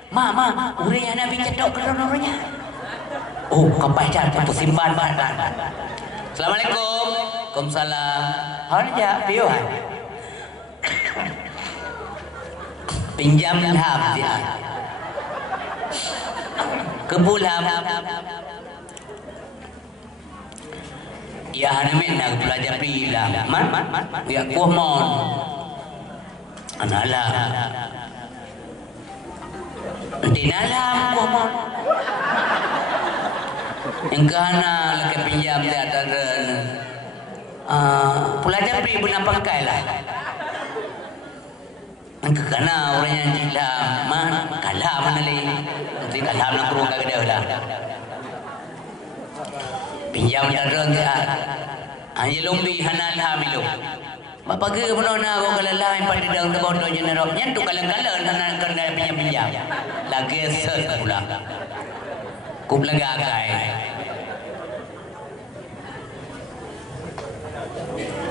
Ma, uri anak bincang ke rumahnya. Oh, kampai jatuh simpan bahan. Assalamualaikum. Waalaikumsalam. Harja piuhan. Pinjam ham dia. Kebul ham. Ya hanamin nak belajar pilam. Man. Ya kuahmon. Analah. Dinalam kuahmon. Engkana lagi pinjam dia antara pelajar pri benapakai lah. Kerana orang yang cinta kalah mana lagi nanti kalah nak kurung kagak dah pinjam darah dia hanya lumbi hanal hamilu bapa ke menona kau kalau lain pada dah untuk bodoh jenerok nyen tu kalang-kalang nak kena pinjam lagi set pula kup lega kai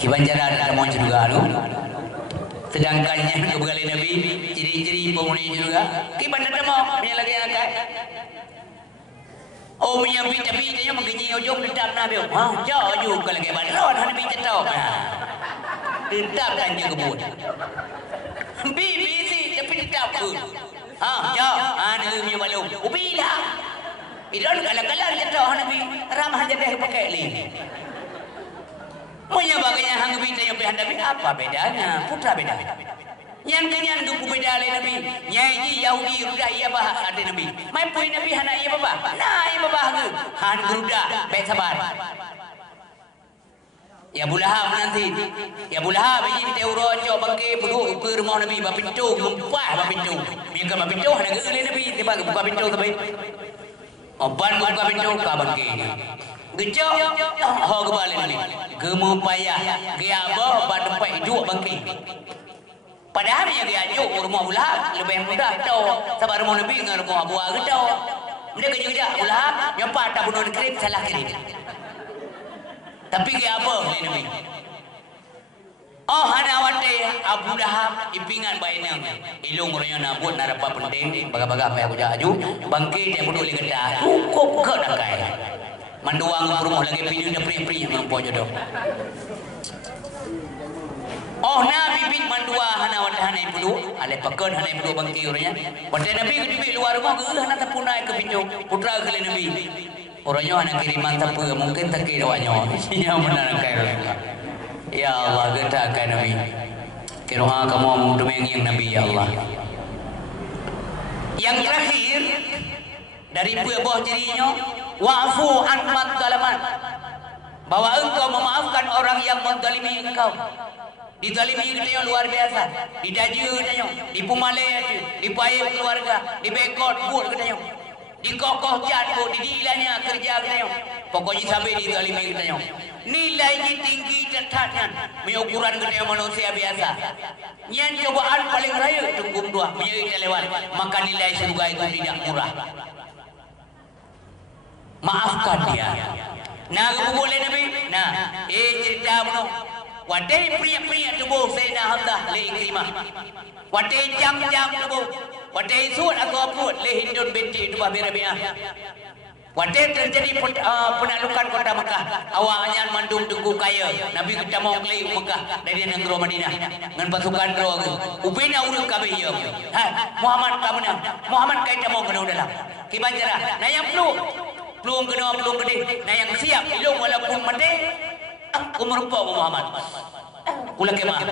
Kibanjara ada mau juga lu. Sedangkan yang kebegali Nabi ciri-ciri pemulihan juga. Kiban ada mau punya lagi anak. Oh menyambi tapi dia mengenyi ujung dedam Nabi. Jauh juga lagi bandron Nabi tetap. Dedam kan je kebun. Bibi sih tapi dedam pun. Jauh. Ni punya malu. Ubi dah. Idon kalah-kalah tetap Nabi ramah jadi pakai ni. Punya bagainya hang bida yang Nabi apa bedanya? Putra beda. Yang kenyan duku beda oleh Nabi. Nyai Yahudi ruda iya bah ada Nabi. Mai pui Nabi hana iya bah. Nah iya bah tu. Han ruda baik sabar. Ya Bulahab nanti. Ya Bulahab ini teuro cok bangke pudu ke rumah Nabi ba pintu lumpah ba pintu. Mika ba pintu hana ke Nabi tiba buka pintu tapi. Oban buka pintu ka bangke. Gejau, kebalik ni. Gemu payah, gaya abah pada pai dua bangki. Padahal yang gaya juk rumah ulah lebih mudah tahu. Sebab rumah Nabi dengan rumah Abu Bakar tahu. Mereka juga ulah nyampak tak bunuh kerip salah kerip. Tapi gaya abah ni Nabi. Oh hana wate Abu Lahab ipingan bainang. Ilung royo nabut narapa penting baga-baga apa aku jaju. Bangki dia bunuh li gedah. Cukup ke nakai. Manduang rumah lagi pilih dah pria-pria mampu jodoh. Oh Nabi bin mandua hana wadah hana ibu ale pakon hana ibu bangki orangnya. Pada Nabi ke luar rumah ke hana terpunai ke pinjau putra ke Nabi. Orangnya hana kiriman tapi mungkin tak kira awaknya. Yang benar kaya. Ya Allah getakan Nabi. Kira kamu mendengi Nabi ya Allah. Yang terakhir dari buah cirinya wa'fu an madzalaman, bahwa engkau memaafkan orang yang menzalimi engkau. Dizalimi kita luar biasa, didaja katanya, dipumalai aja, dipayah keluarga, dibekot buat katanya, dikokoh jatuh, didilanya kerja katanya. Pokoknya sampai dizalimi katanya. Nilainya tinggi tetapnya, mengukuran katanya manusia biasa. Yang cobaan paling raya tunggu dua, menjadi lewat, maka nilai surga itu tidak murah. Maafkan dia. Nah, boleh Nabi. Nah, cerita mana? Wadai pria-pria tubuh Sayyidina Hamzah le Ikrimah. Wadai jam-jam tubuh. Wadai suat aku aput le Hindun binti Utbah bin Rabi'ah. Wadai terjadi penaklukan kota Mekah. Awalnya mandung tunggu kaya. Nabi kita mau keli Mekah dari negeri Madinah dengan pasukan roh. Ubina urut kabeh ya. Muhammad kamu nang. Muhammad kaita mau kena dalam. Kibanjara. Nah yang perlu pelung gede. Nah yang siap ilung walaupun mati aku merupakan Muhammad. Kula kemah.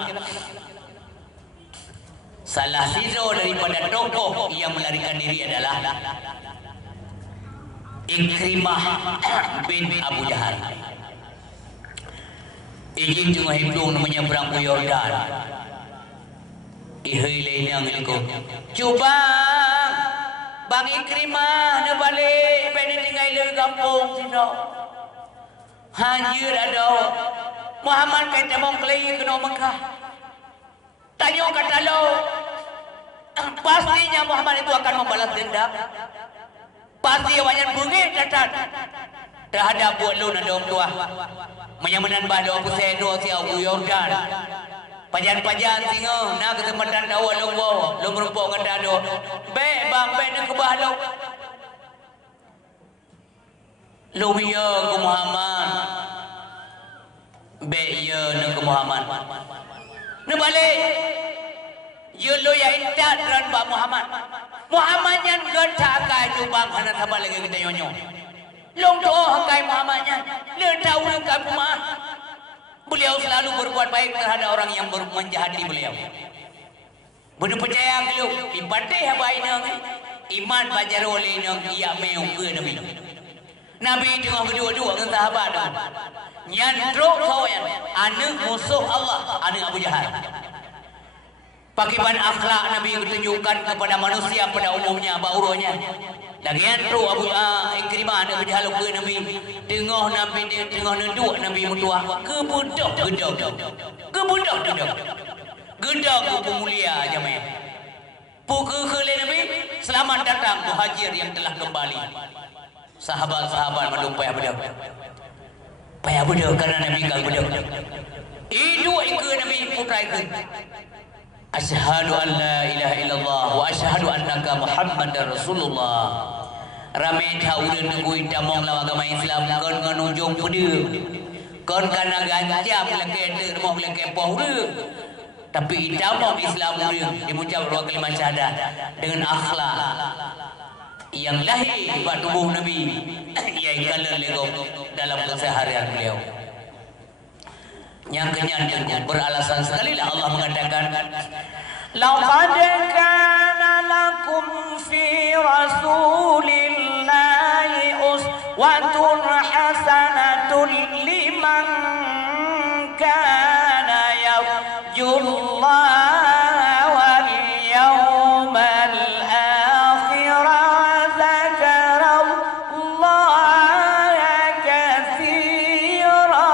Salah satu daripada tokoh yang melarikan diri adalah Ikrimah bin Abu Jahal. Ijin tengah hitung namanya perang Yordan. Ihai lainnya ngeliku. Cuba Bang Ikrimah nak balik pengen tinggal di kampung sini. Hancur ada. Muhammad kata mau kelai ke Mekah. Tanya kata lo. Pastinya Muhammad itu akan membalas dendam. Pasti awaknya bungit cacat terhadap buat lu dan dom tua. Menyamanan bado aku seno si Abu Yordan. Pajan-pajan singa nak kesempatan tahu lu bawa lu merupakan dado. Baik bang baik nak kebah lu. Lu ya ke Muhammad. Baik ya nak ke Muhammad. Nak balik. Ya lu ya intat dan Pak Muhammad. Muhammad yang gertakai jubang hana sabar lagi kita nyonyo. Long doa hakai Muhammadnya. Dia tahu lengkap rumah. Beliau selalu berbuat baik terhadap orang yang menjahati beliau. Benar percaya beliau. Ibadah habaina iman bajar oleh yang ia meu ke Nabi. Nabi tengah berdua-dua dengan sahabat. Nyandrok kawan anak musuh Allah, anak Abu Jahal. Pakiban akhlak Nabi ditunjukkan kepada manusia pada umumnya bauronya. Lagian tu Abu Ikrimah Abu Jahal ke Nabi. Tengah Nabi dia tengah neduk Nabi mutua. Kebudak gedang. Kebudak gedang. Gedang ke pemulia jemaah. Pukul ke Nabi selamat datang muhajir yang telah kembali. Sahabat-sahabat mendung payah bedak. Payah bedak karena Nabi kal bedak. Itu ikut Nabi putra ikut. Asyhadu an la ilaha illallah wa asyhadu annaka Muhammadar Rasulullah. Ramai tahu dan negui damong lawan agama Islam kon ngunjung pedeu. Kon kana ganjam leke teu moh leke poh deu. Tapi damong Islam deu diucap dua kalimat syahadat dengan akhlak yang lahir pada tubuh Nabi yang kala lego dalam keseharian beliau. Yang kenyang beralasan sekali lah Allah mengatakan laqad kana lakum fi rasulillahi uswatun hasanatun liman kana yarjullaha wal yawmal akhir wa dzakara Allaha katsira.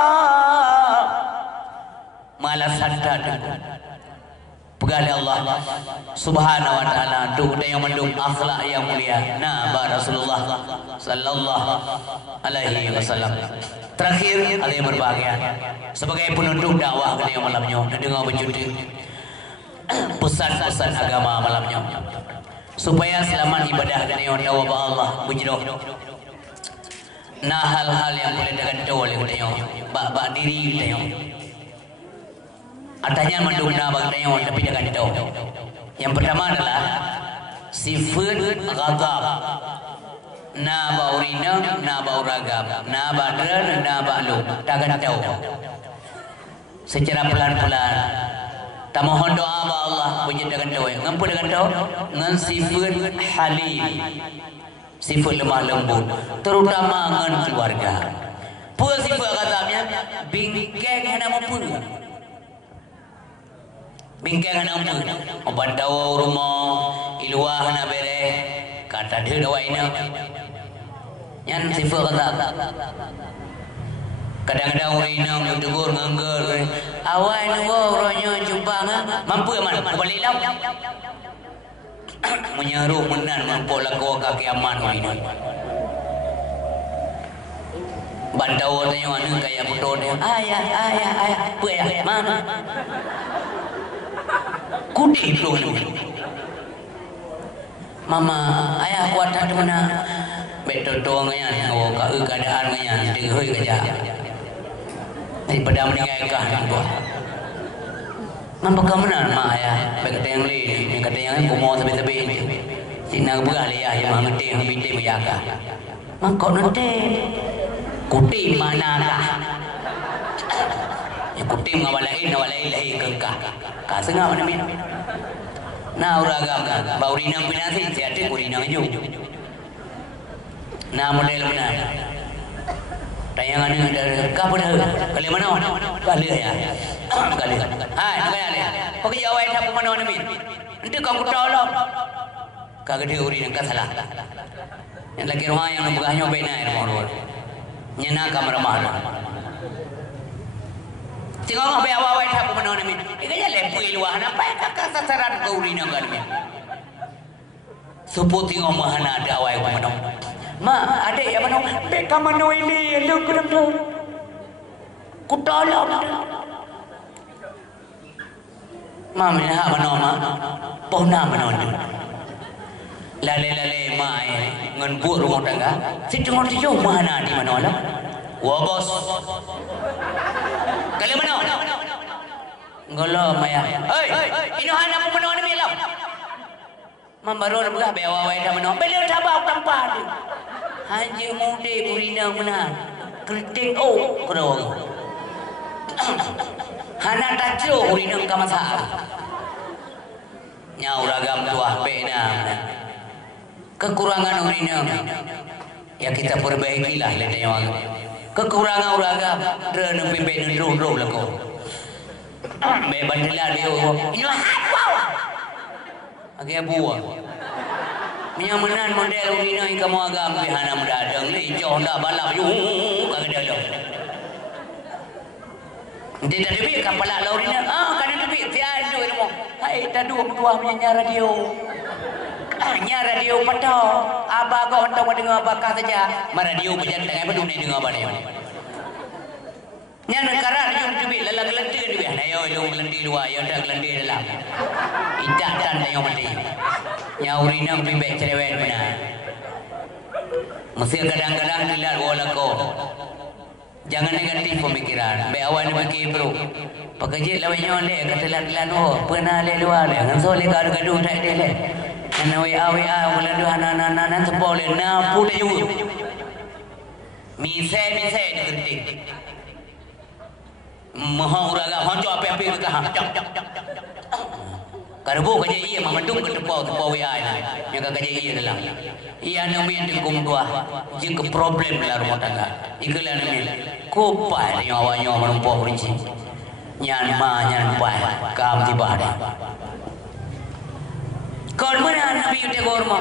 Malas sadar pegali Allah subhanahu wa ta'ala duk yang menduk akhlak yang mulia Nabi Rasulullah sallallahu alaihi wasallam. Terakhir ada yang berbahagia sebagai penutup dakwah pada malamnya dan dengar berjudi pesan-pesan agama malamnya supaya selamat ibadah dan yang tahu Allah berjodoh. Nah hal-hal yang boleh dengan tahu oleh bak diri kita Artinya mendungna bagainya tapi jangan tahu. Yang pertama adalah sifat ghadab. Na baurina, na bauragam, na badran, na balu. Jangan tahu. Secara pelan-pelan. Tak mohon doa ba Allah punya dengan tahu. Ngapa dengan tahu? Ngan sifat halim. Sifat lemah lembut, terutama ngan keluarga. Apa sifat ghadabnya? Bingkeng hana mampu. Bingkang hana umur obat dawa rumah iluah hana bere kata dia dawa ina yang sifat kata kadang-kadang orang ina mentegur nganggur awal nunggu orangnya jumpa mampu aman kembali lam menyaruh menan mampu laku kaki aman orang ina bandawa tanya mana kaya betul dia ayah apa ya mana kudi belum mama ayah kuat tak mana betul tuangnya oh keadaannya dihoi kerja daripada meninggalkan buah mampu kemenan mak ayah baik kata yang lain kata yang kumo tapi ini sina berah ayah yang mengerti yang binti berjaga mangkau nanti kuti manakah ya kuti ngawalain lahi kengkah kasengah mana min na uragam baurinang pinasi siate kurinang ju na model mana tayangan dari kapan kali mana kali ya kali hai kali pakai jawai tak mana min nanti kamu tolong kagak dia urinang kasalah yang lagi rumah yang begahnya bena rumah nyana kamar mahal tengok apa awal tak pun mana min ikanya lepui luah apa kakak sasaran kau rina galmi supu tengok mahana ada awal mana ma ada ya mana beka mana ini lu kurang tu kutolong ma mana mana ma pona mana ni lale mai ngan buat rumah tangga si tengok tu mahana di mana lah wah bos kali mana? Ngolo maya. Oi, ino hana mo mano ni law. Mambaro na mga bewa way na mano. Belo trabaho tampad. Haji mude kurina mana. Kriting o kro. Hana tacho kurina kamasa. Nyau ragam tuah pena. Kekurangan urina. Ya kita perbaikilah ledanya. Kekurangan uragam drone pimpin roh lagu bebandilah dia ini apa agak buah minyak menan model urina kamu agam pihana mendadak ni jauh dah balap kagak ada dia tadi bi kapala laurina kan tadi tiada ni mo hai tadu dua punya radio nya radio patau aba kau hendak dengar apa saja radio berjalan dengan apa dunia dengar apa dia Nya negara dia lebih lala gelenti dia biar ayo lu gelenti luar yo dak gelenti dalam. Idak dan ayo mati. Nya urina lebih cerewet benar. Mesti kadang-kadang dilihat wala ko. Jangan negatif pemikiran. Be awak nak fikir bro. Pekerja lawanya le kata lan oh pernah le luar le. Ngan so le gaduh-gaduh tak dia le. Ana wa bulan dua anak sepol le na pu le yu. Mise digenting. Mahau uraga honco apa-apa ke kah. Karbo kerja iya memandung ke tepau WA ni. Yang kerja iya dalam. Ia nama yang dikum dua. Jika problem dalam rumah tangga. Ikulah nama. Kupai ni awaknya menumpah rinci. Nyan pai. Kam tiba ada. Kau mana Nabi itu korma?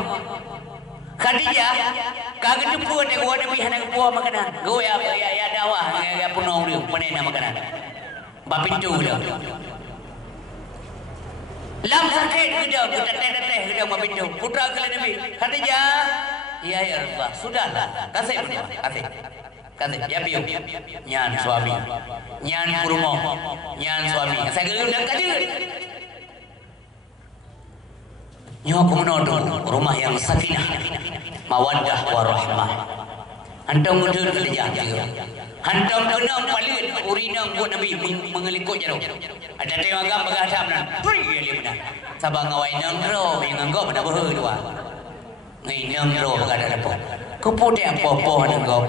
Khadijah kagak tepu ada gua Nabi hendak buah makanan. Gua ya dawah ya punau dia panen makanan. Bapintu dah. Lam sakit kita teteh kita bapintu. Putra kali Nabi. Khadijah. Ya Rasulullah, sudahlah. Kasih. Ya biu. Nyan suami. Nyan kurma. Nyan suami. Saya udah kaji. Nyawa menodong rumah yang sakinah, mawaddah warahmah. Hantam mundur ke jatuh. Hantam kenang palit urinang buat Nabi mengelikut jauh. Ada tengok agam berhadap nan. Pui dia benar. Sabang ngawai nang ro yang anggap pada berdua. Ngai nang ro berada apa? Kau putih apa nang kau?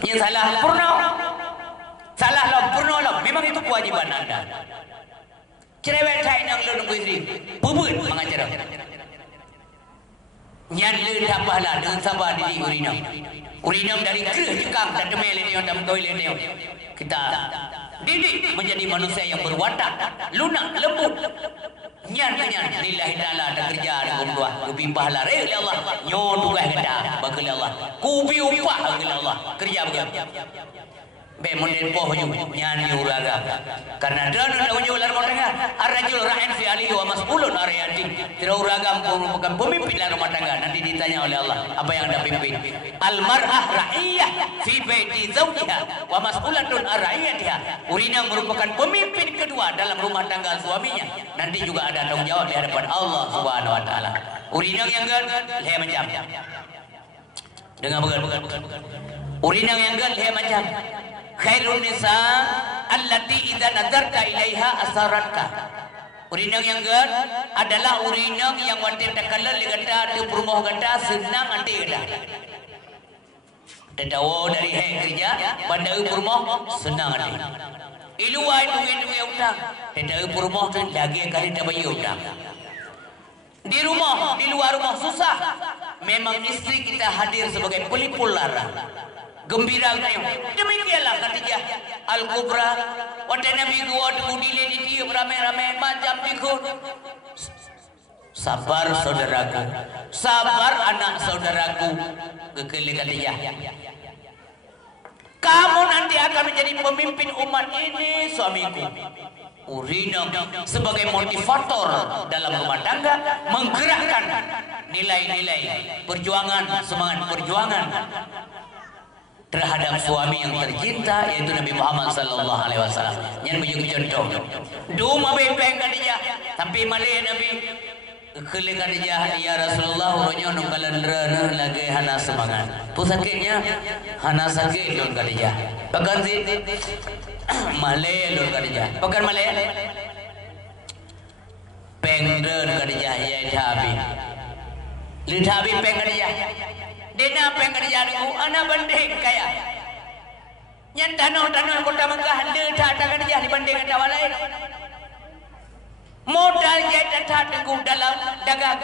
Yang salah purno. Salah lah purno lah. Memang itu kewajiban anda. Cerewet saya nak lu nunggu isteri, bubut mengajar. Nyan lu tapahlah dengan sabar diri urinam dari kerah cekang dan demel ini dalam toilet ini. Kita didik menjadi manusia yang berwatak, lunak, lembut. Nyan lillahi ta'ala ada kerja ada kumdua. Kubi pahala oleh Allah. Nyon tugas kita bagi Allah. Kubi upah bagi Allah. Kerja bagi. Be monden poh ju nyanyi uraga karena dan unjuk lar tangga arrajul ra'in fi alihi wa mas'ulun ariyati tidak uraga merupakan pemimpin dalam rumah tangga nanti ditanya oleh Allah apa yang anda pimpin al mar'ah ra'iyah fi baiti zawjiha wa mas'ulatun ariyatiha urina merupakan pemimpin kedua dalam rumah tangga suaminya nanti juga ada tanggung jawab di hadapan Allah Subhanahu wa taala urina yang le macam dengar bukan urina yang le macam khairun nisa allati idza nadarta ilaiha asaratka. Urinang yang gan adalah urinang yang wanti takalan ligata di rumah gata senang anti gata. Tetawo dari kerja pada rumah senang anti. Iluai duit utang. Tetawo rumah tu lagi kali dah bayar utang. Di rumah, di luar rumah susah. Memang istri kita hadir sebagai pelipur lara. Gembira kayo. Demikianlah Khadijah Al-Kubra. Wata Nabi gua dile di tiup rame-rame macam dikut. Sabar saudaraku. Sabar anak saudaraku. Kekeli Khadijah. Kamu nanti akan menjadi pemimpin umat ini suamiku. Urinam sebagai motivator dalam rumah tangga menggerakkan nilai-nilai perjuangan, semangat perjuangan terhadap suami yang tercinta yaitu Nabi Muhammad sallallahu alaihi wasallam. Yang menjadi contoh. Duma bepeng Khadijah tapi malih Nabi kele Khadijah ya Rasulullah uronya nu kalandreun lagi hana semangat. Tu sakitnya hana sakit don Khadijah. Bahkan si malih don Khadijah. Bahkan malih pengreun Khadijah ya Dhabi. Lidhabi peng Khadijah. Dena peng Khadijah niku ana banding kaya. Nyan tanah kota Mekah hande tata Khadijah dibanding kata lain. Modal jaya tata niku dalam dagang.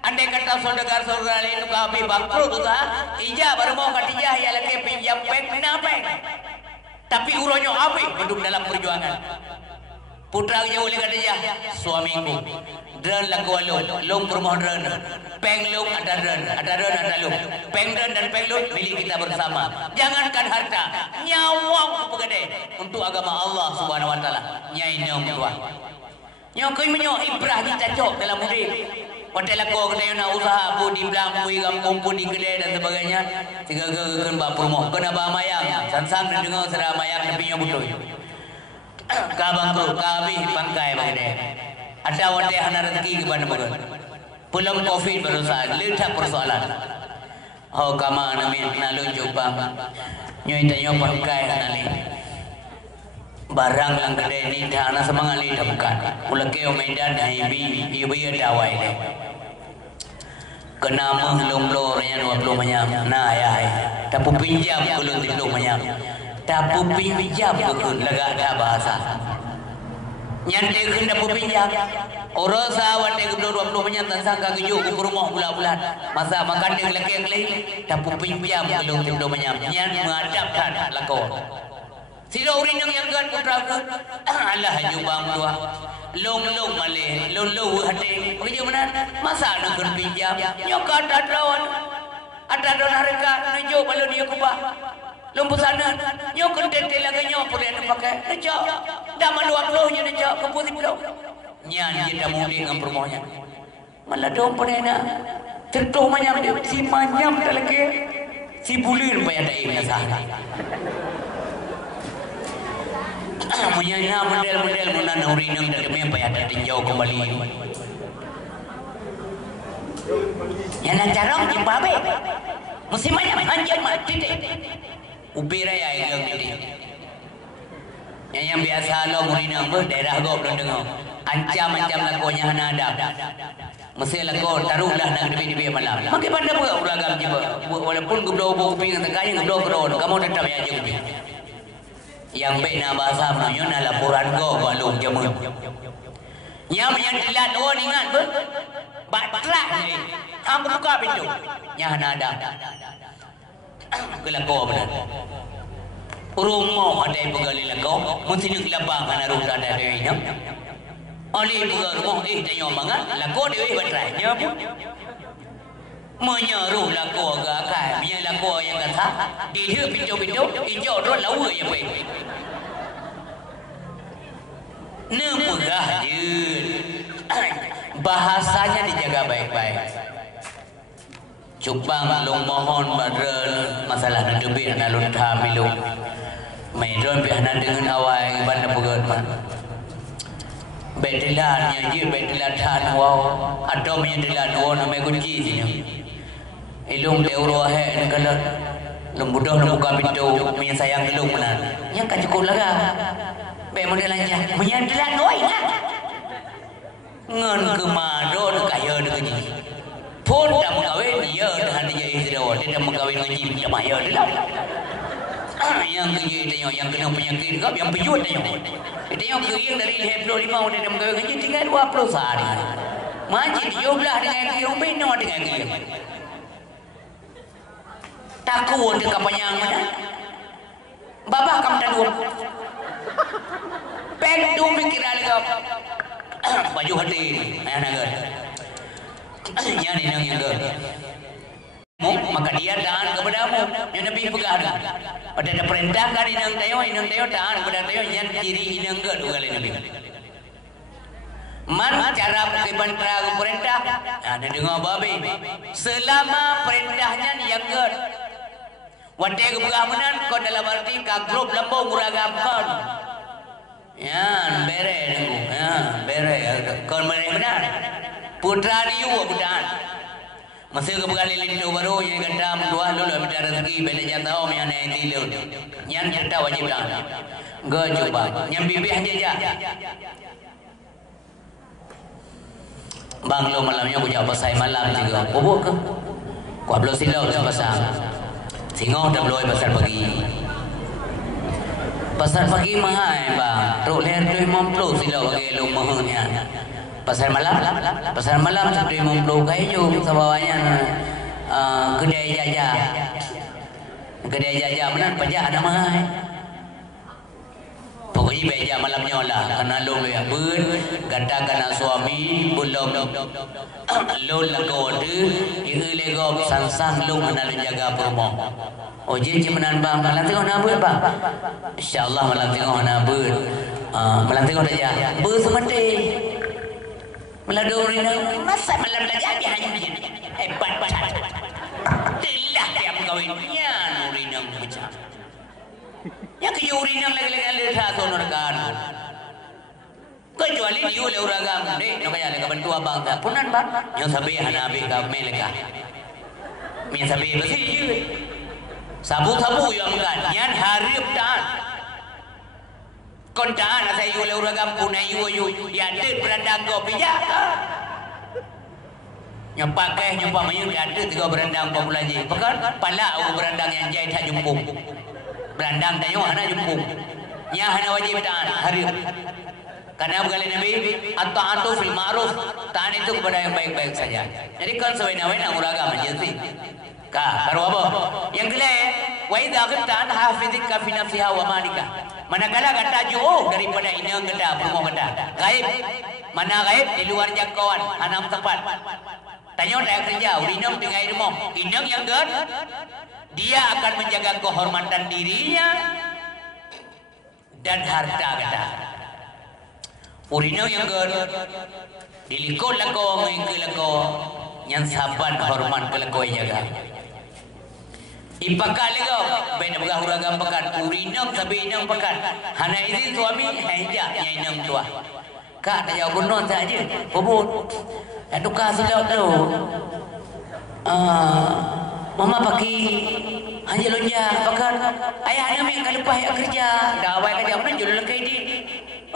Andai kata saudara-saudara lain ka abi bangkrut usaha, ija baru mau Khadijah ya lagi pinjam peng mina peng. Tapi uronyo abi hidup dalam perjuangan. Putra dia oleh Khadijah suamiku. Dren lagu long rumah dren. Peng long ada dren long. Peng dren dan peng long milik kita bersama. Jangankan harta, nyawa pegade untuk agama Allah Subhanahu wa taala. Nyai nyong dua. Nyong koi menyo ibrah kita cok dalam murid. hotel aku kena nak usaha pun di belang pun kampung pun di kedai dan sebagainya. Tiga ke bab rumah kena ba mayang. Sansang dan dengar serah mayang tapi nya betul. Ka bangkrut, ka habis pangkai bagade. Ada hotel hana rezeki ke mana bagai. Pulang Covid baru saat letak persoalan. Oh kama namin nalun jumpa. Nyoy tanyo pangkai nali. Barang lang kedai ni dah ana semangali dekat. Ulake Medan haibi ibu dawai le. Kena menglong-lor yang 20 manyam. Nah ya. Tapi pinjam belum 30 manyam. Tapi pinjam ke lega dah bahasa. Nyante kena pinjam. Orang sawat dia belum 20 manyam tak sangka kejuk ke rumah bulan-bulan. Masa makan dia lagi. Tapi pinjam belum 30 manyam. Nyan mengadapkan lakon. Sila urin yang kan putra ke Allah jubang dua long malih long hati begitu benar masa nak pinjam nyok ada lawan ada don harga nunjuk balon dia kubah lombu sana nyok kentet lagi nyok boleh pakai necok dah malu 20 nya necok ke putih belum nyan dia dah mudi dengan permohonnya malah dong penena tertuh manyam dia si manyam dah lagi si bulir payah dah ingat sah menyana model-model muna naurinang demi apa ya tinjau kembali. Yang nak carong jembabe. Musim ayam anjing mati deh. Ubi raya yang ini. Yang biasa lo murinang ber daerah go belum dengar. Ancam lakonya hana ada. Mesti lako taruhlah nak debi malam. Makai pandai buat beragam je. Walaupun geblo kuping tengahnya geblo keron, kamu tetap ya je. Yang baik nak bahasa Melayu nak laporan kau balung jamun. Yang telat orang ingat ber, batrak ni. Hang buka pintu. Yang ada. Kelakau benar. Rumah ada yang pegali lakau, mesti nak labang anak rumah ada dewi nak. Oleh pegal rumah tanya mangat, lakau dewi batrak. Ya pun. Menyeruh lakau agak kan, punya lakau yang kata, dia pintu-pintu, hijau tu lawa yang baik. Nemegah je. Bahasanya dijaga baik-baik. Cupang long mohon badrel masalah nak debit nak lunta milu. Maidon pihana dengan awai bandar pegat man. Betilan yang je betilan tan wow. Atau menyedilan wow namanya kunci sini. Ilung deuro he negala. Lembudah buka pintu menyayang ilung benar. Yang kan cukup laga. Model aja menyandilan oi lah ngan kemado kaya dengan ni pun dah mengkawin dia dah dia isteri dia dah mengkawin dengan ni dia bayar dia lah yang kerja dia yang kena penyakit kau yang pejut dia yang kering dari 25 dia dah mengkawin dengan ni tinggal 20 sehari majid 17 dengan kering beno dengan kering takut dekat panjang mana babah kamu tak dua pek dum pikiran kau baju hati ayah nagar yang ini yang maka dia tahan kepadamu yang Nabi pegang pada ada perintah kan inang tayo tahan kepada tayo yang ciri inang ke dua kali Nabi man cara kebantra perintah ada dengar babi selama perintahnya yang ke wadai kepegamunan kau dalam arti kagrup lambung uragapan ya bere kau benar putra diu budan masih kepegali lindu baru yang gendam dua lalu bicara rezeki bela jatau yang nanti lu yang cerita wajib dah go coba yang bibi aja bang lo malamnya punya pasai malam juga bubuk ke kau belum silau dah pasang singo dah belum pasal pagi pasal pagi mahal bang ruk leher 50 silau bagi lu mahanya pasal malam sampai 50 kayu sebawanya kedai jajah benar pajak ada mahal pokoknya beja malamnya lah kena lu ya pun kata kena suami belum lu lagu tu itu lego sang lu kena lu jaga rumah oh je menan bang malam tengok nak buat bang insyaallah malam tengok nak buat malam tengok dah ya ber semati Meladuri nang masa malam lagi hanya hebat banget. Telah dia kawinnya nuri nang pecah. Ya kejuri nang lagi-lagi ada satu nerkan. Kecuali dia oleh uragam deh, nak kaya leka bantu abang tak punan bang. Yang sabi hanabi kau meleka. Yang sabi bersih je. Sabu-sabu yang kan, yang harip tan. Kontaan saya oleh uragam punai yu ya dek berandang kau pijak. Nyampak mayung ada tiga berandang populasi. Pekan pala berandang yang jahit tak jumpung. Berandang tayo hana jumpung. Nya hana wajib taat harip. Karena berkali Nabi at-ta'atu fil ma'ruf, taat itu kepada yang baik-baik saja. Jadi kan sewena-wena uragam menjadi. Ka, baru apa? Yang kedua, wa idza ghibta an hafizika fi nafsiha wa malika. Manakala kata jauh daripada inang kata perumo kata. Gaib. Mana gaib di luar jangkauan, hanam tempat. Tanya dah kerja, urinam dengan ilmu. Inang yang gad, dia akan menjaga kehormatan dirinya dan harta kata. Urinam yang gad, dilikut lako, mengikut lako, yang saban hormat ke lako yang jaga. Ipakal lego, benda begah uragam pekan, urinam sabi inang pekan. Hana izin suami, hanya yang inang tua. Kak, tak jauh benar saja, pebut. Ya tukar silau tu. Mama pakai hanya lonja pekan. Ayah ada yang kalau payah kerja, dah awal kerja mana jual lekai di.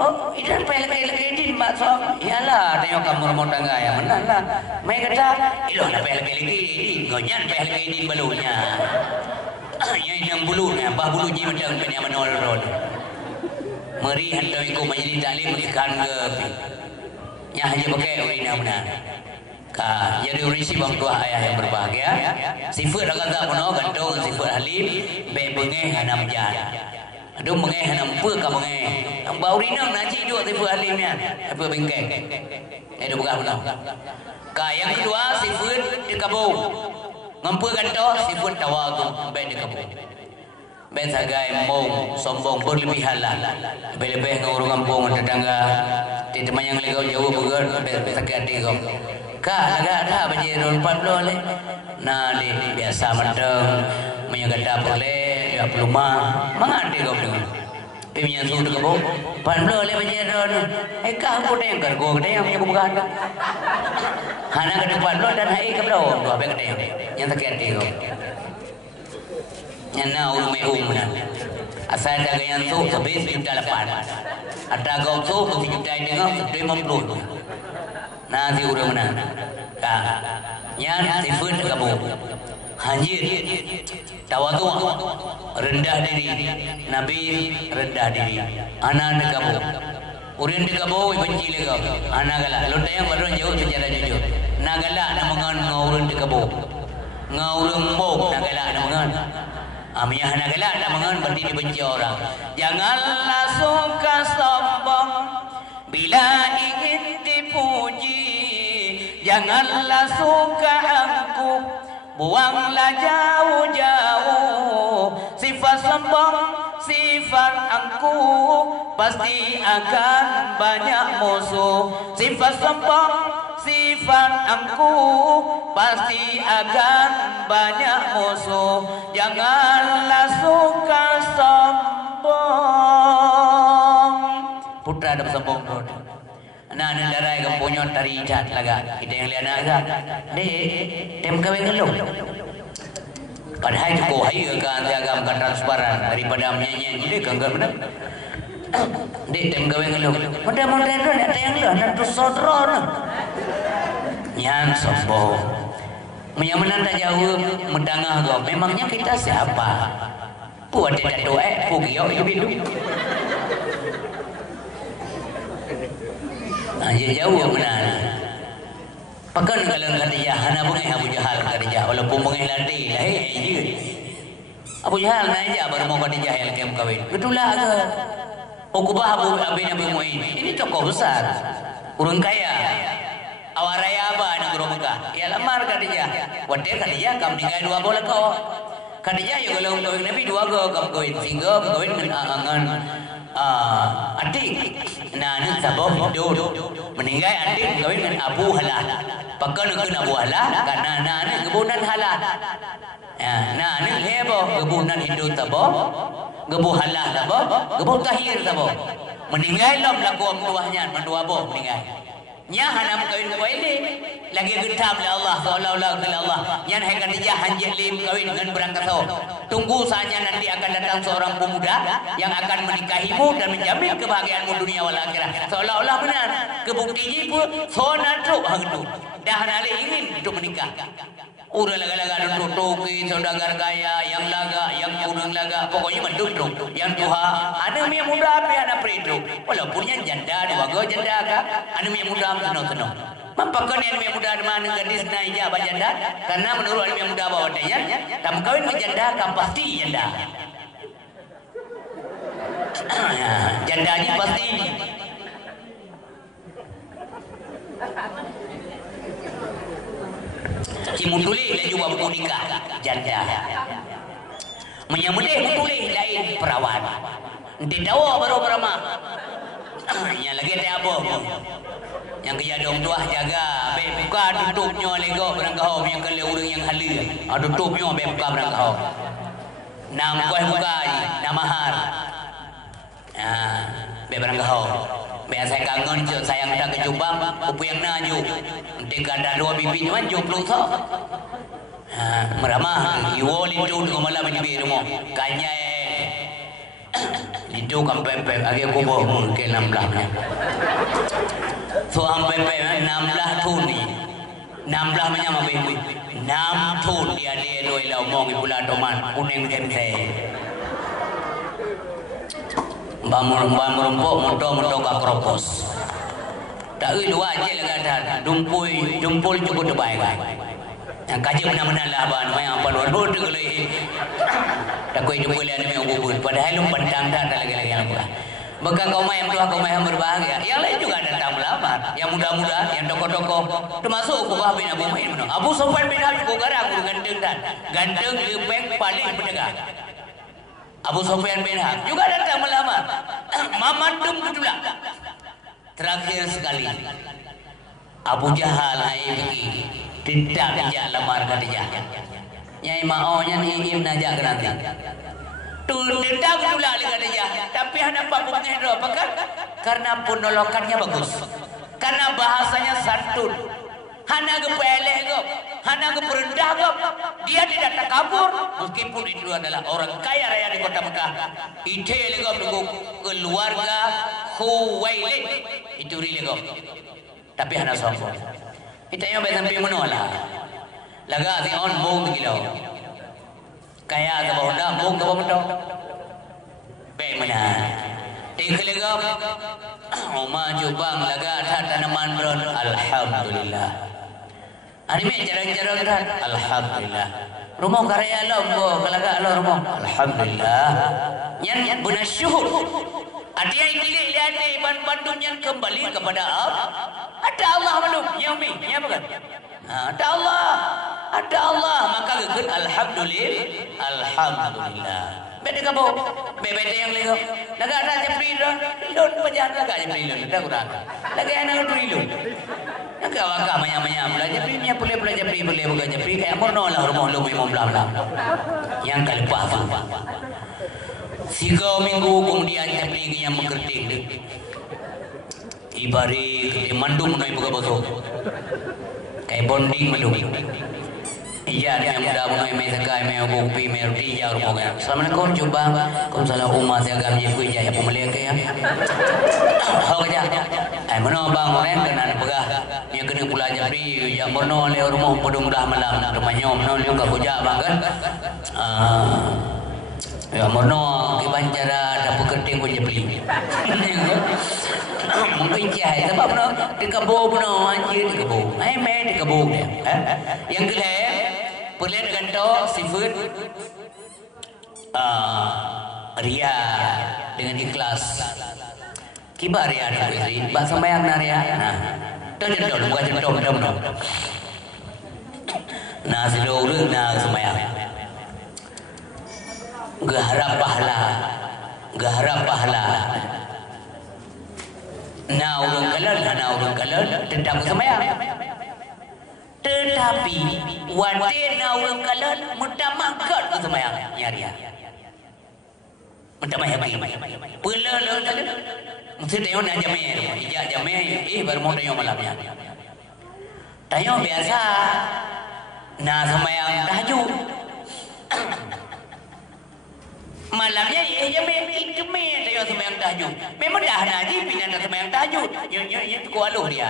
Oh, itu payah lekai di mak suam. Iyalah, tengok kamu rumah tangga ya mana lah. Mai kata, ilo nak payah lekai di. Gonyan payah lekai di balunya. Yang yang bulunya, bah bulu je macam punya menol-nol. Meri hantar ikut majlis taklim ikan ke. Yang hanya pakai urina benar. Ka, jadi urisi bang tua ayah yang berbahagia. Sifat dah kata puno gantung sifat halim, be bengeh hanam jan. Aduh mengeh hanam pe ka mengeh. Bau urina naji dua sifat halimnya. Apa bengkek. Itu bukan puno. Ka yang kedua sifat dikabung. Ngampu gantung sifat tawadu be dikabung. Ben sagai mong sombong berlebihan lah. Lebih-lebih ngurung kampung tetangga. Di teman yang legau jauh bukan ben sakit hati kau. Kak agak dah berjerun 40 le. Nah di biasa menteng menjaga dapur le, dia pelumah. Mangandi kau dengan. Pemian sudah kau 40 le berjerun. Kak aku dah yang kergo kita yang punya bukan. Hana ke 40 dan hai ke berapa? Dua beg yang sakit hati kau. Yang nak umai umna. Asal ada yang tu habis juta 8. Ada kau tu mesti juta dengan 50. Nanti udah mana? Kah? Yang sifat kamu hanyir, tawadu, rendah diri. Nabi rendah diri. Anak kamu, urin kamu benci lagi. Anak galah. Lo tayang baru jauh secara jujur. Nagalah namangan ngaurin kamu, ngaurin mok nagalah namangan. Amiyah nagalah namangan berarti dibenci orang. Janganlah suka sombong bila ingin dipuji, janganlah suka angkuh, buanglah jauh-jauh. Sifat sombong, sifat angkuh, pasti akan banyak musuh. Sifat sombong, sifat angkuh, pasti akan banyak musuh. Janganlah suka sombong. Putra ada sombong tu. Anak darai kampunyo tari idat laga. Kita yang lihat anak dek tem kawin ngeluh. Padahal itu kau hai kan agam kan transparan daripada menyanyi jadi kanggar benar. Dek tem kawin ngeluh. Mudah-mudahan tu ada yang lihat nak tu sodron. Yang sombong. Menyamanan tak jauh mendangah kau. Memangnya kita siapa? Buat tidak doa, pugiyo itu. Dia jauh yang benar. Pakan kalau Khadijah, hana bengih Abu Jahal Khadijah, walaupun bengih latih lah, Abu Jahal naik je baru mau Khadijah yang kem kawin. Betullah ke? Uqbah Abu Nabi Mu'in. Ini tokoh besar, orang kaya. Awak raya apa negara Mekah? Ya lamar Khadijah. Wadai Khadijah kamu ninggal 2 bola kau. Khadijah ya kalau kawin Nabi 2 kamu kawin sehingga kawin dengan angan adik. Nah, ini sabab hidup. meninggal adik kahwin dengan Abu Halal. Pakai nak Abu Halal karena anak kebunan halal. Ya, nah ni hebo kebunan Hindu tabo, kebu halal tabo, kebu tahir tabo. Meninggal lam laku tuahnya mendua boh meninggal. Nya hanam kahwin kuili lagi gentam oleh Allah seolah-olah oleh Allah. Nya hai Khadijah hanjat lim kahwin dengan berangkat so. Tunggu saja nanti akan datang seorang pemuda yang akan menikahimu dan menjamin kebahagiaanmu dunia wal akhirat. Seolah-olah benar. Kebuktinya pun sonatro hangdu. Dah nale ingin untuk menikah. Udah laga-laga tutuki saudagar kaya yang laga, yang kunang laga, pokoknya menduduk. Yang Tuhan, ada yang muda apa anak peridu. Walaupun yang janda, dua go janda kah? Ada yang muda tenang-tenang. Mampakan yang muda mana gadis na ijabah janda? Karena menurut yang muda bawa dia, kamu kawin dengan janda, kamu pasti janda. Janda aja pasti. Si mutulih dan juga buku nikah janda. Menyamulih mutulih lain perawan. Nanti tahu baru beramah. Yang lagi ada apa? Yang kejadong tuah jaga. Buka tutupnya lego berangkau yang kele orang yang halal. Tutupnya buka berangkau. Nam kuih buka, nam mahar. Berangkau. Biasa kangen sayang tak kejubang, upu yang naju. Nanti kada dua bibi cuma joplo so. Meramah, iwo lintu dengan malam ini biru mo. Kanya lintu kampepe, agak kubo mungkin 16. So kampepe 16 tu ni, 16 macam apa ini? 6 tu dia doi lau mong ibulan doman kuning tempe. Bamur moto kakropos. Tak dua aja lah dumpul cukup terbaik. Yang kaji benar-benar lah abang, yang apa luar tu lagi. Tak kau jumpa lihat ni yang bubur. Padahal lu pandang dah lagi yang apa. Bukan kau yang tua kau yang berbahagia. Yang lain juga datang melamar. Yang muda-muda, yang tokoh-tokoh. Termasuk Kubah bin Abu Main. Abu Sufyan bin Habib Garang ganteng dan ganteng lepeng paling pendegar. Abu Sufyan bin Harb juga datang melamar. Mamandum kedua. Terakhir sekali Abu Jahal pergi tidak dijak lamar Khadijah. Nyai maunya ingin najak nanti. Tu tidak kedua Khadijah. Tapi hanya Pak Buknedro apakah? Karena penolokannya bagus. Karena bahasanya santun. Hana kepeleh kau, hana keperendah kau. Dia tidak takabur, meskipun itu adalah orang kaya raya di kota Mekah. Ite kau dengan keluarga Khuwailid itu rile kau. Tapi hana sombong. Kita yang bersampai menolak. Laga si on bong kilo. Kaya ke bawah dah, bong ke bawah dah. Baik mana? Tinggal kau. Oma jubang laga tanaman beron. Alhamdulillah. Hari ni jarang-jarang kan? Alhamdulillah. Rumah karya lombo, kalaga Allah rumah. Alhamdulillah. Yang benar syuhur. Ada yang lihat Iban Bandung yang kembali kepada Allah. Ada Allah belum? Yang ni, yang bukan? Ada Allah. Ada Allah. Maka kekun Alhamdulillah. Alhamdulillah. Beda kamu, beda yang lego. Laga ada jeprilon, lon pajan laga jeprilon. Dah kurang. Laga anak jeprilon. Nak awak banyak-banyak belajar jeprilnya boleh jepri boleh bukan jepri. Kayak mono lah rumah lu memang belah. Yang kali paham. 3 minggu kemudian jepri yang mengerti. Ibari mandung naik buka bosok. Kayak bonding mandung. Iya, dia muda bunyi mesekai meobupi merdi ya rumah. Assalamualaikum coba. Kumsalam umat saya kami kui jaya pemulia ke ya. Hau aja. Mana bang orang kena pegah. Dia kena pula japri ya mono le rumah podong dah malam rumah nyom no le ka kuja bang kan. Ya mono ki bancara dapur keting ko japri. Mungkin cahaya sebab no di kebun no anjir di kebun. Main di kebun dia. Yang kedua perlihat dengan to sifat ria dengan ikhlas. Kibar ria tu istri. Bahasa bayang ria. Nah, tu jendol bukan jendol no. Nah sedulur nah semayang. Gak harap pahala. Na urang kalal tetap sembahyang. Tetapi wate na urang kalal mutamakat sembahyang nyari. Mutamah yakin. Pula tadi. Mesti tayo na jamai baru mau tayo malamnya. Tayo biasa na sembahyang tahajud. Malamnya jamai tayo sembahyang tahajud. Memang dah naji pindah sembahyang tahajud. Yo kualuh dia.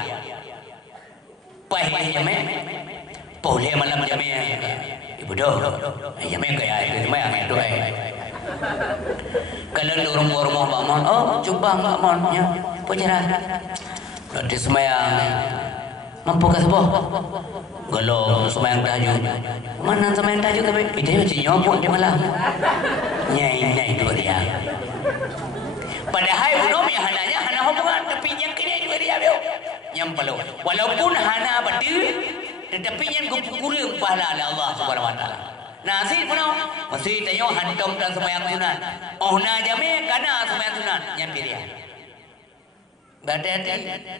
Pai jamai. Boleh malam jamai. Ibu doh. Jamai kayak sembahyang itu Kalau rumah Pak Mon, coba Pak Mon ya, penjara. Nanti sembahyang mampu ke sebuah. Kalau sembahyang tahajud, mana sembahyang tahajud tapi kita macam nyopot dia malam. Nyai dua dia. Padahal belum ya hananya hana hubungan tapi yang kini dua dia beo. Yang perlu. Walaupun hana betul, tetapi yang kurang pahala Allah Subhanahu Wa Taala. Nasi pun mesti tayo hantom dan sembahyang sunat. Na jame kana sembahyang sunat yang pilih. Berarti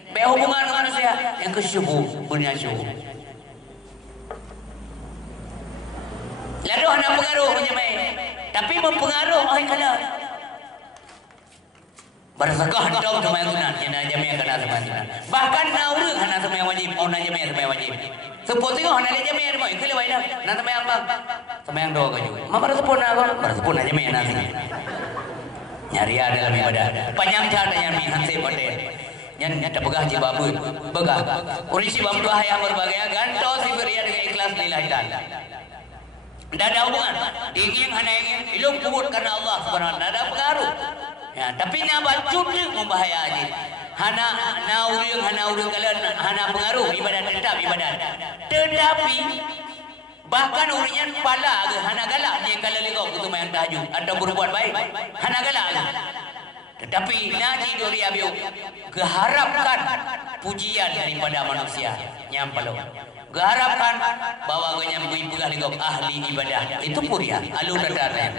berhubungan dengan manusia yang kesyuhu punya syuhu. Lalu hana pengaruh jame, tapi mempengaruh kalau bersegah hantom sembahyang sunat yang jame kana sembahyang sunat. Bahkan naurung hana sembahyang wajib, na jame sembahyang wajib. Sepotong hana le jame ada ikut lewat dah. Na sembahyang bang. Sembahyang doa kau juga. Mama bersepun aja main nasi. Nyari ada dalam ibadah. Panjang cara yang mihanse pada. Yang pegah jibabu, begah. Urisi babu hayang berbagai ganto si beria dengan ikhlas lillahi taala. Tidak ada hubungan. Ingin hana ingin ilmu kubur karena Allah Subhanahu wa taala. Ada pengaruh. Ya, tapi nabal curi membahaya aja. Hana urang kalian hana pengaruh ibadat tetap ibadat. Tetapi bahkan urian pala hana galak dia kalau legok itu main tahajud atau berbuat baik hana galak. Tetapi naji dori abiu keharapkan pujian daripada manusia nyampalo. Keharapkan bahwa ganya ibu legok ahli ibadah itu puria alu dadarnya.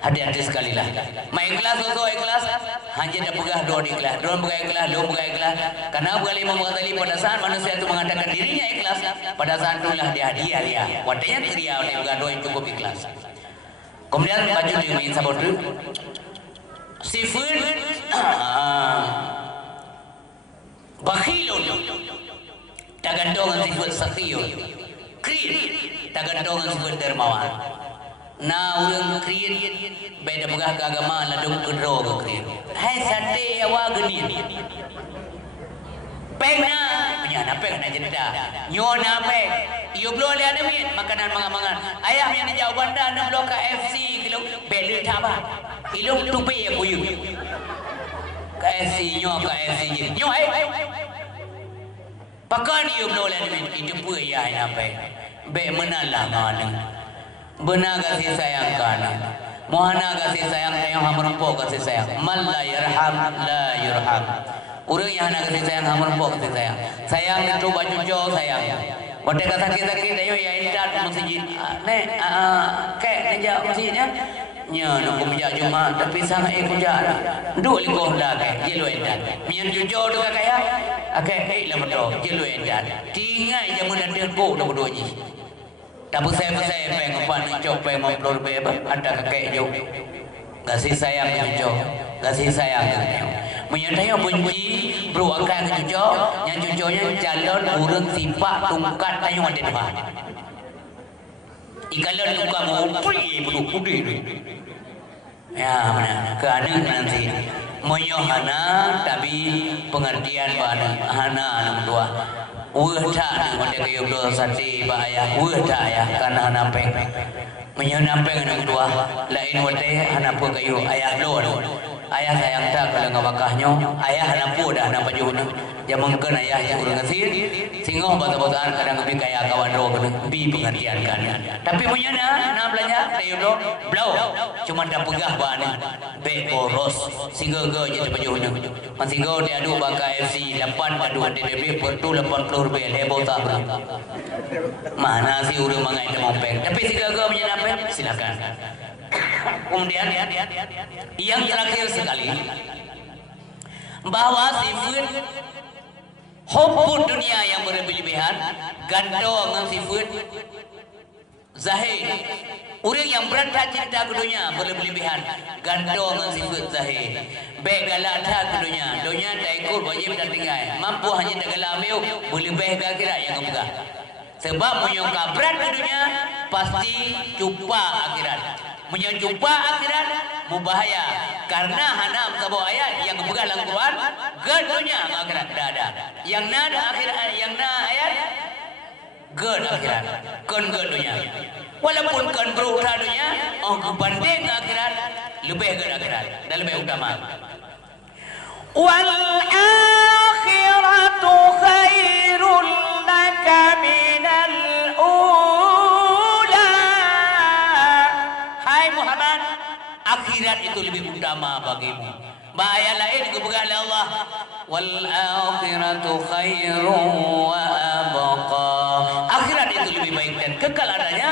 Hati-hati sekali lah. Mai ikhlas atau ikhlas hanya dah pegah doa ikhlas. Doa pegah ikhlas. Karena Abu Ali Muhammad Ali pada saat manusia itu mengatakan dirinya ikhlas, pada saat itulah dia hadiah. Wadahnya ceria oleh pegah doa yang cukup ikhlas. Kemudian baju dengan sabot tu. Sifun bakhilun. Tagantongan sifat sakhiyun. Krin tagantongan sifat dermawan. Na urang krian beda pegah ke agama ladung kedro ke krian. Hai sate awa geni. Pengna punya napeng na jeda. Nyo napeng. Iyo belum ada min makanan mangan-mangan. Ayah yang jauh bandar na blok KFC kilo beli thaba. Ilung tupi aku yu. KFC nyo KFC. Nyo pakan iyo belum ada min itu pun ya napeng. Be menalah mana. Benar kasih sayang kana. Mohana kasih sayang yang hamrempo kasih sayang. Man la yarham la yurham. Urang yang hana kasih sayang hamrempo kasih sayang. Sayang itu baju jo sayang. Pada kata sakit ayo ya indat masjid. Kek aja masjidnya. Nya nak kumja Jumaat tapi sangat kuja. Duk likoh dah ke jelo indat. Mian jujo tu kakak ya. Akak lah betul jelo indat. Tinggal je mun ada go dah berdua ji. Tapi saya pengen pan coba memplor beba ada kakek jauh. Kasih sayang cucu, kasih sayang. Menyatakan benci beruangkan cucu, yang cucunya calon urang sipak tungkat tayo ada depan. Ikalan luka mau pergi berdua ya mana kerana nanti menyohana tapi pengertian pada hana anak dua. Wahda pada kayu dua sati bahaya wahda ya karena napeng menyenapeng anak dua lain wate anak pun kayu ayah lor ayah sayang tak kalau ngabakahnya ayah anak pun dah nampak juhna jamangkan ayah yang urang ngasir singoh bata-bataan kadang lebih kaya kawan doa kena bi pengertian kan tapi menyana nak belanja kayu do blau cuma dah pegah bana be boros sehingga je dapat juhna masih go dia adu bangka FC 8 adu DDB pertu 80 rupiah lebo tak mana sih urang mangai demopeng tapi sehingga go menyenapeng silakan. Kemudian yang terakhir sekali bahwa sifat hubbud dunia yang berlebihan gantong dengan sifat zahid. Orang yang berada cinta ke dunia berlebihan gantong dengan sifat zahid. Baik galata ke dunia tak ikut wajib dan tinggal. Mampu hanya tak galau boleh baik ke akhirat yang enggak. Sebab menyangka berat ke dunia pasti jumpa akhirat. Menyangka akhirat berbahaya karena hana sebuah ayat yang berpegang dalam Quran ke dunia akhirat dah ada. Yang na akhirat yang na ayat ke akhirat ke dunia. Walaupun kan berusaha dunia, banding akhirat lebih ke akhirat dan lebih utama. Wal akhiratu khairul laka minal ula. Hai Muhammad, akhirat itu lebih utama bagimu. Bahaya lain kebegal Allah. Wal akhiratu khairun wa abqa. Akhirat itu lebih baik dan kekal adanya.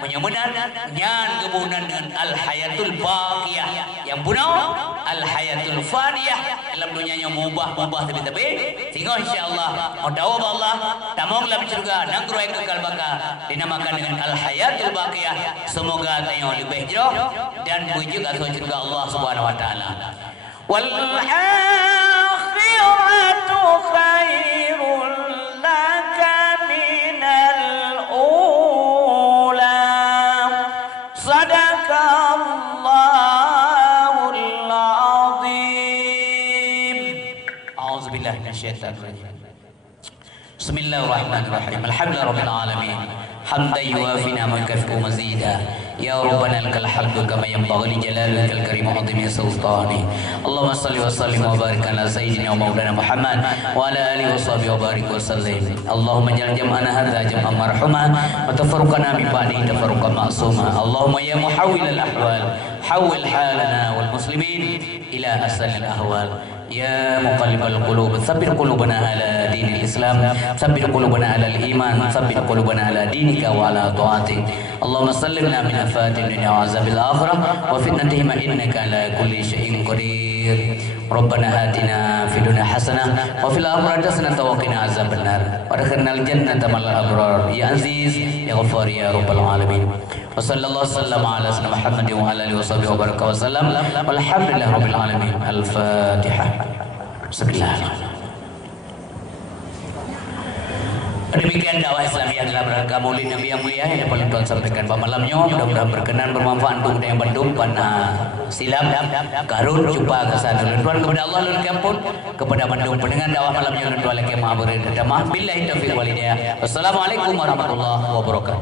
Menyemenan nyan kebunan dengan al hayatul baqiyah yang punah al hayatul faniyah dalam dunia yang mubah tapi sehingga insyaallah tahu Allah tamong dalam surga nangro yang kekal baka dinamakan dengan al hayatul baqiyah. Semoga tayong lebih jauh dan menuju ke surga Allah Subhanahu wa taala. Wal akhiratu khairul laka minal ula. Sadaqallahul azim. A'udzubillahi minasyaitonir rajim. Bismillahirrahmanirrahim. Alhamdulillahirabbil alamin. Hamdan yuwafi ni'amaka mazida. Ya Rabbana lakal hamdu kama yanbaghi li jalalika al-karim wa 'azimi sultani. Allahumma salli wa sallim wa barik ala sayyidina wa maulana Muhammad wa ala alihi wa sahbihi wa barik wa sallim. Allahumma ja'al jam'ana hadza jam'an marhuma wa tafarruqana min ba'dihi tafarruqan ma'suma. Allahumma ya muhawwil al-ahwal hawwil halana wal muslimin ila ahsanil ahwal. Ya muqallibal qulub tsabbit qulubana ala dinil Islam, tsabbit qulubana ala al-iman, tsabbit qulubana ala dinika wa ala ta'atik. Allahumma sallimna min afatin dunya wa azabil akhirah wa fitnatihim innaka ala kulli syai'in qadir. Rabbana atina fid dunya hasanah wa fil akhirati hasanah wa qina azabannar. Wa adkhilnal jannata ma'al abrar ya aziz ya ghaffar ya rabbal alamin. Wa sallallahu sallama ala sayyidina Muhammadin wa ala alihi wa sahbihi wa baraka wa sallam. Walhamdulillahi rabbil alamin. Al-Fatihah. Bismillahirrahmanirrahim. Demikian dakwah Islamiyah dalam rangka Maulid Nabi yang mulia yang paling Tuhan sampaikan pada malamnya. Mudah-mudahan berkenan bermanfaat untuk yang Bandung pana silam karun jumpa kesana Tuhan kepada Allah dan kampun kepada Bandung pendengar dakwah malamnya Tuhan lagi maha berdamah. Billahi taufiq wal hidayah. Wassalamualaikum warahmatullahi wabarakatuh.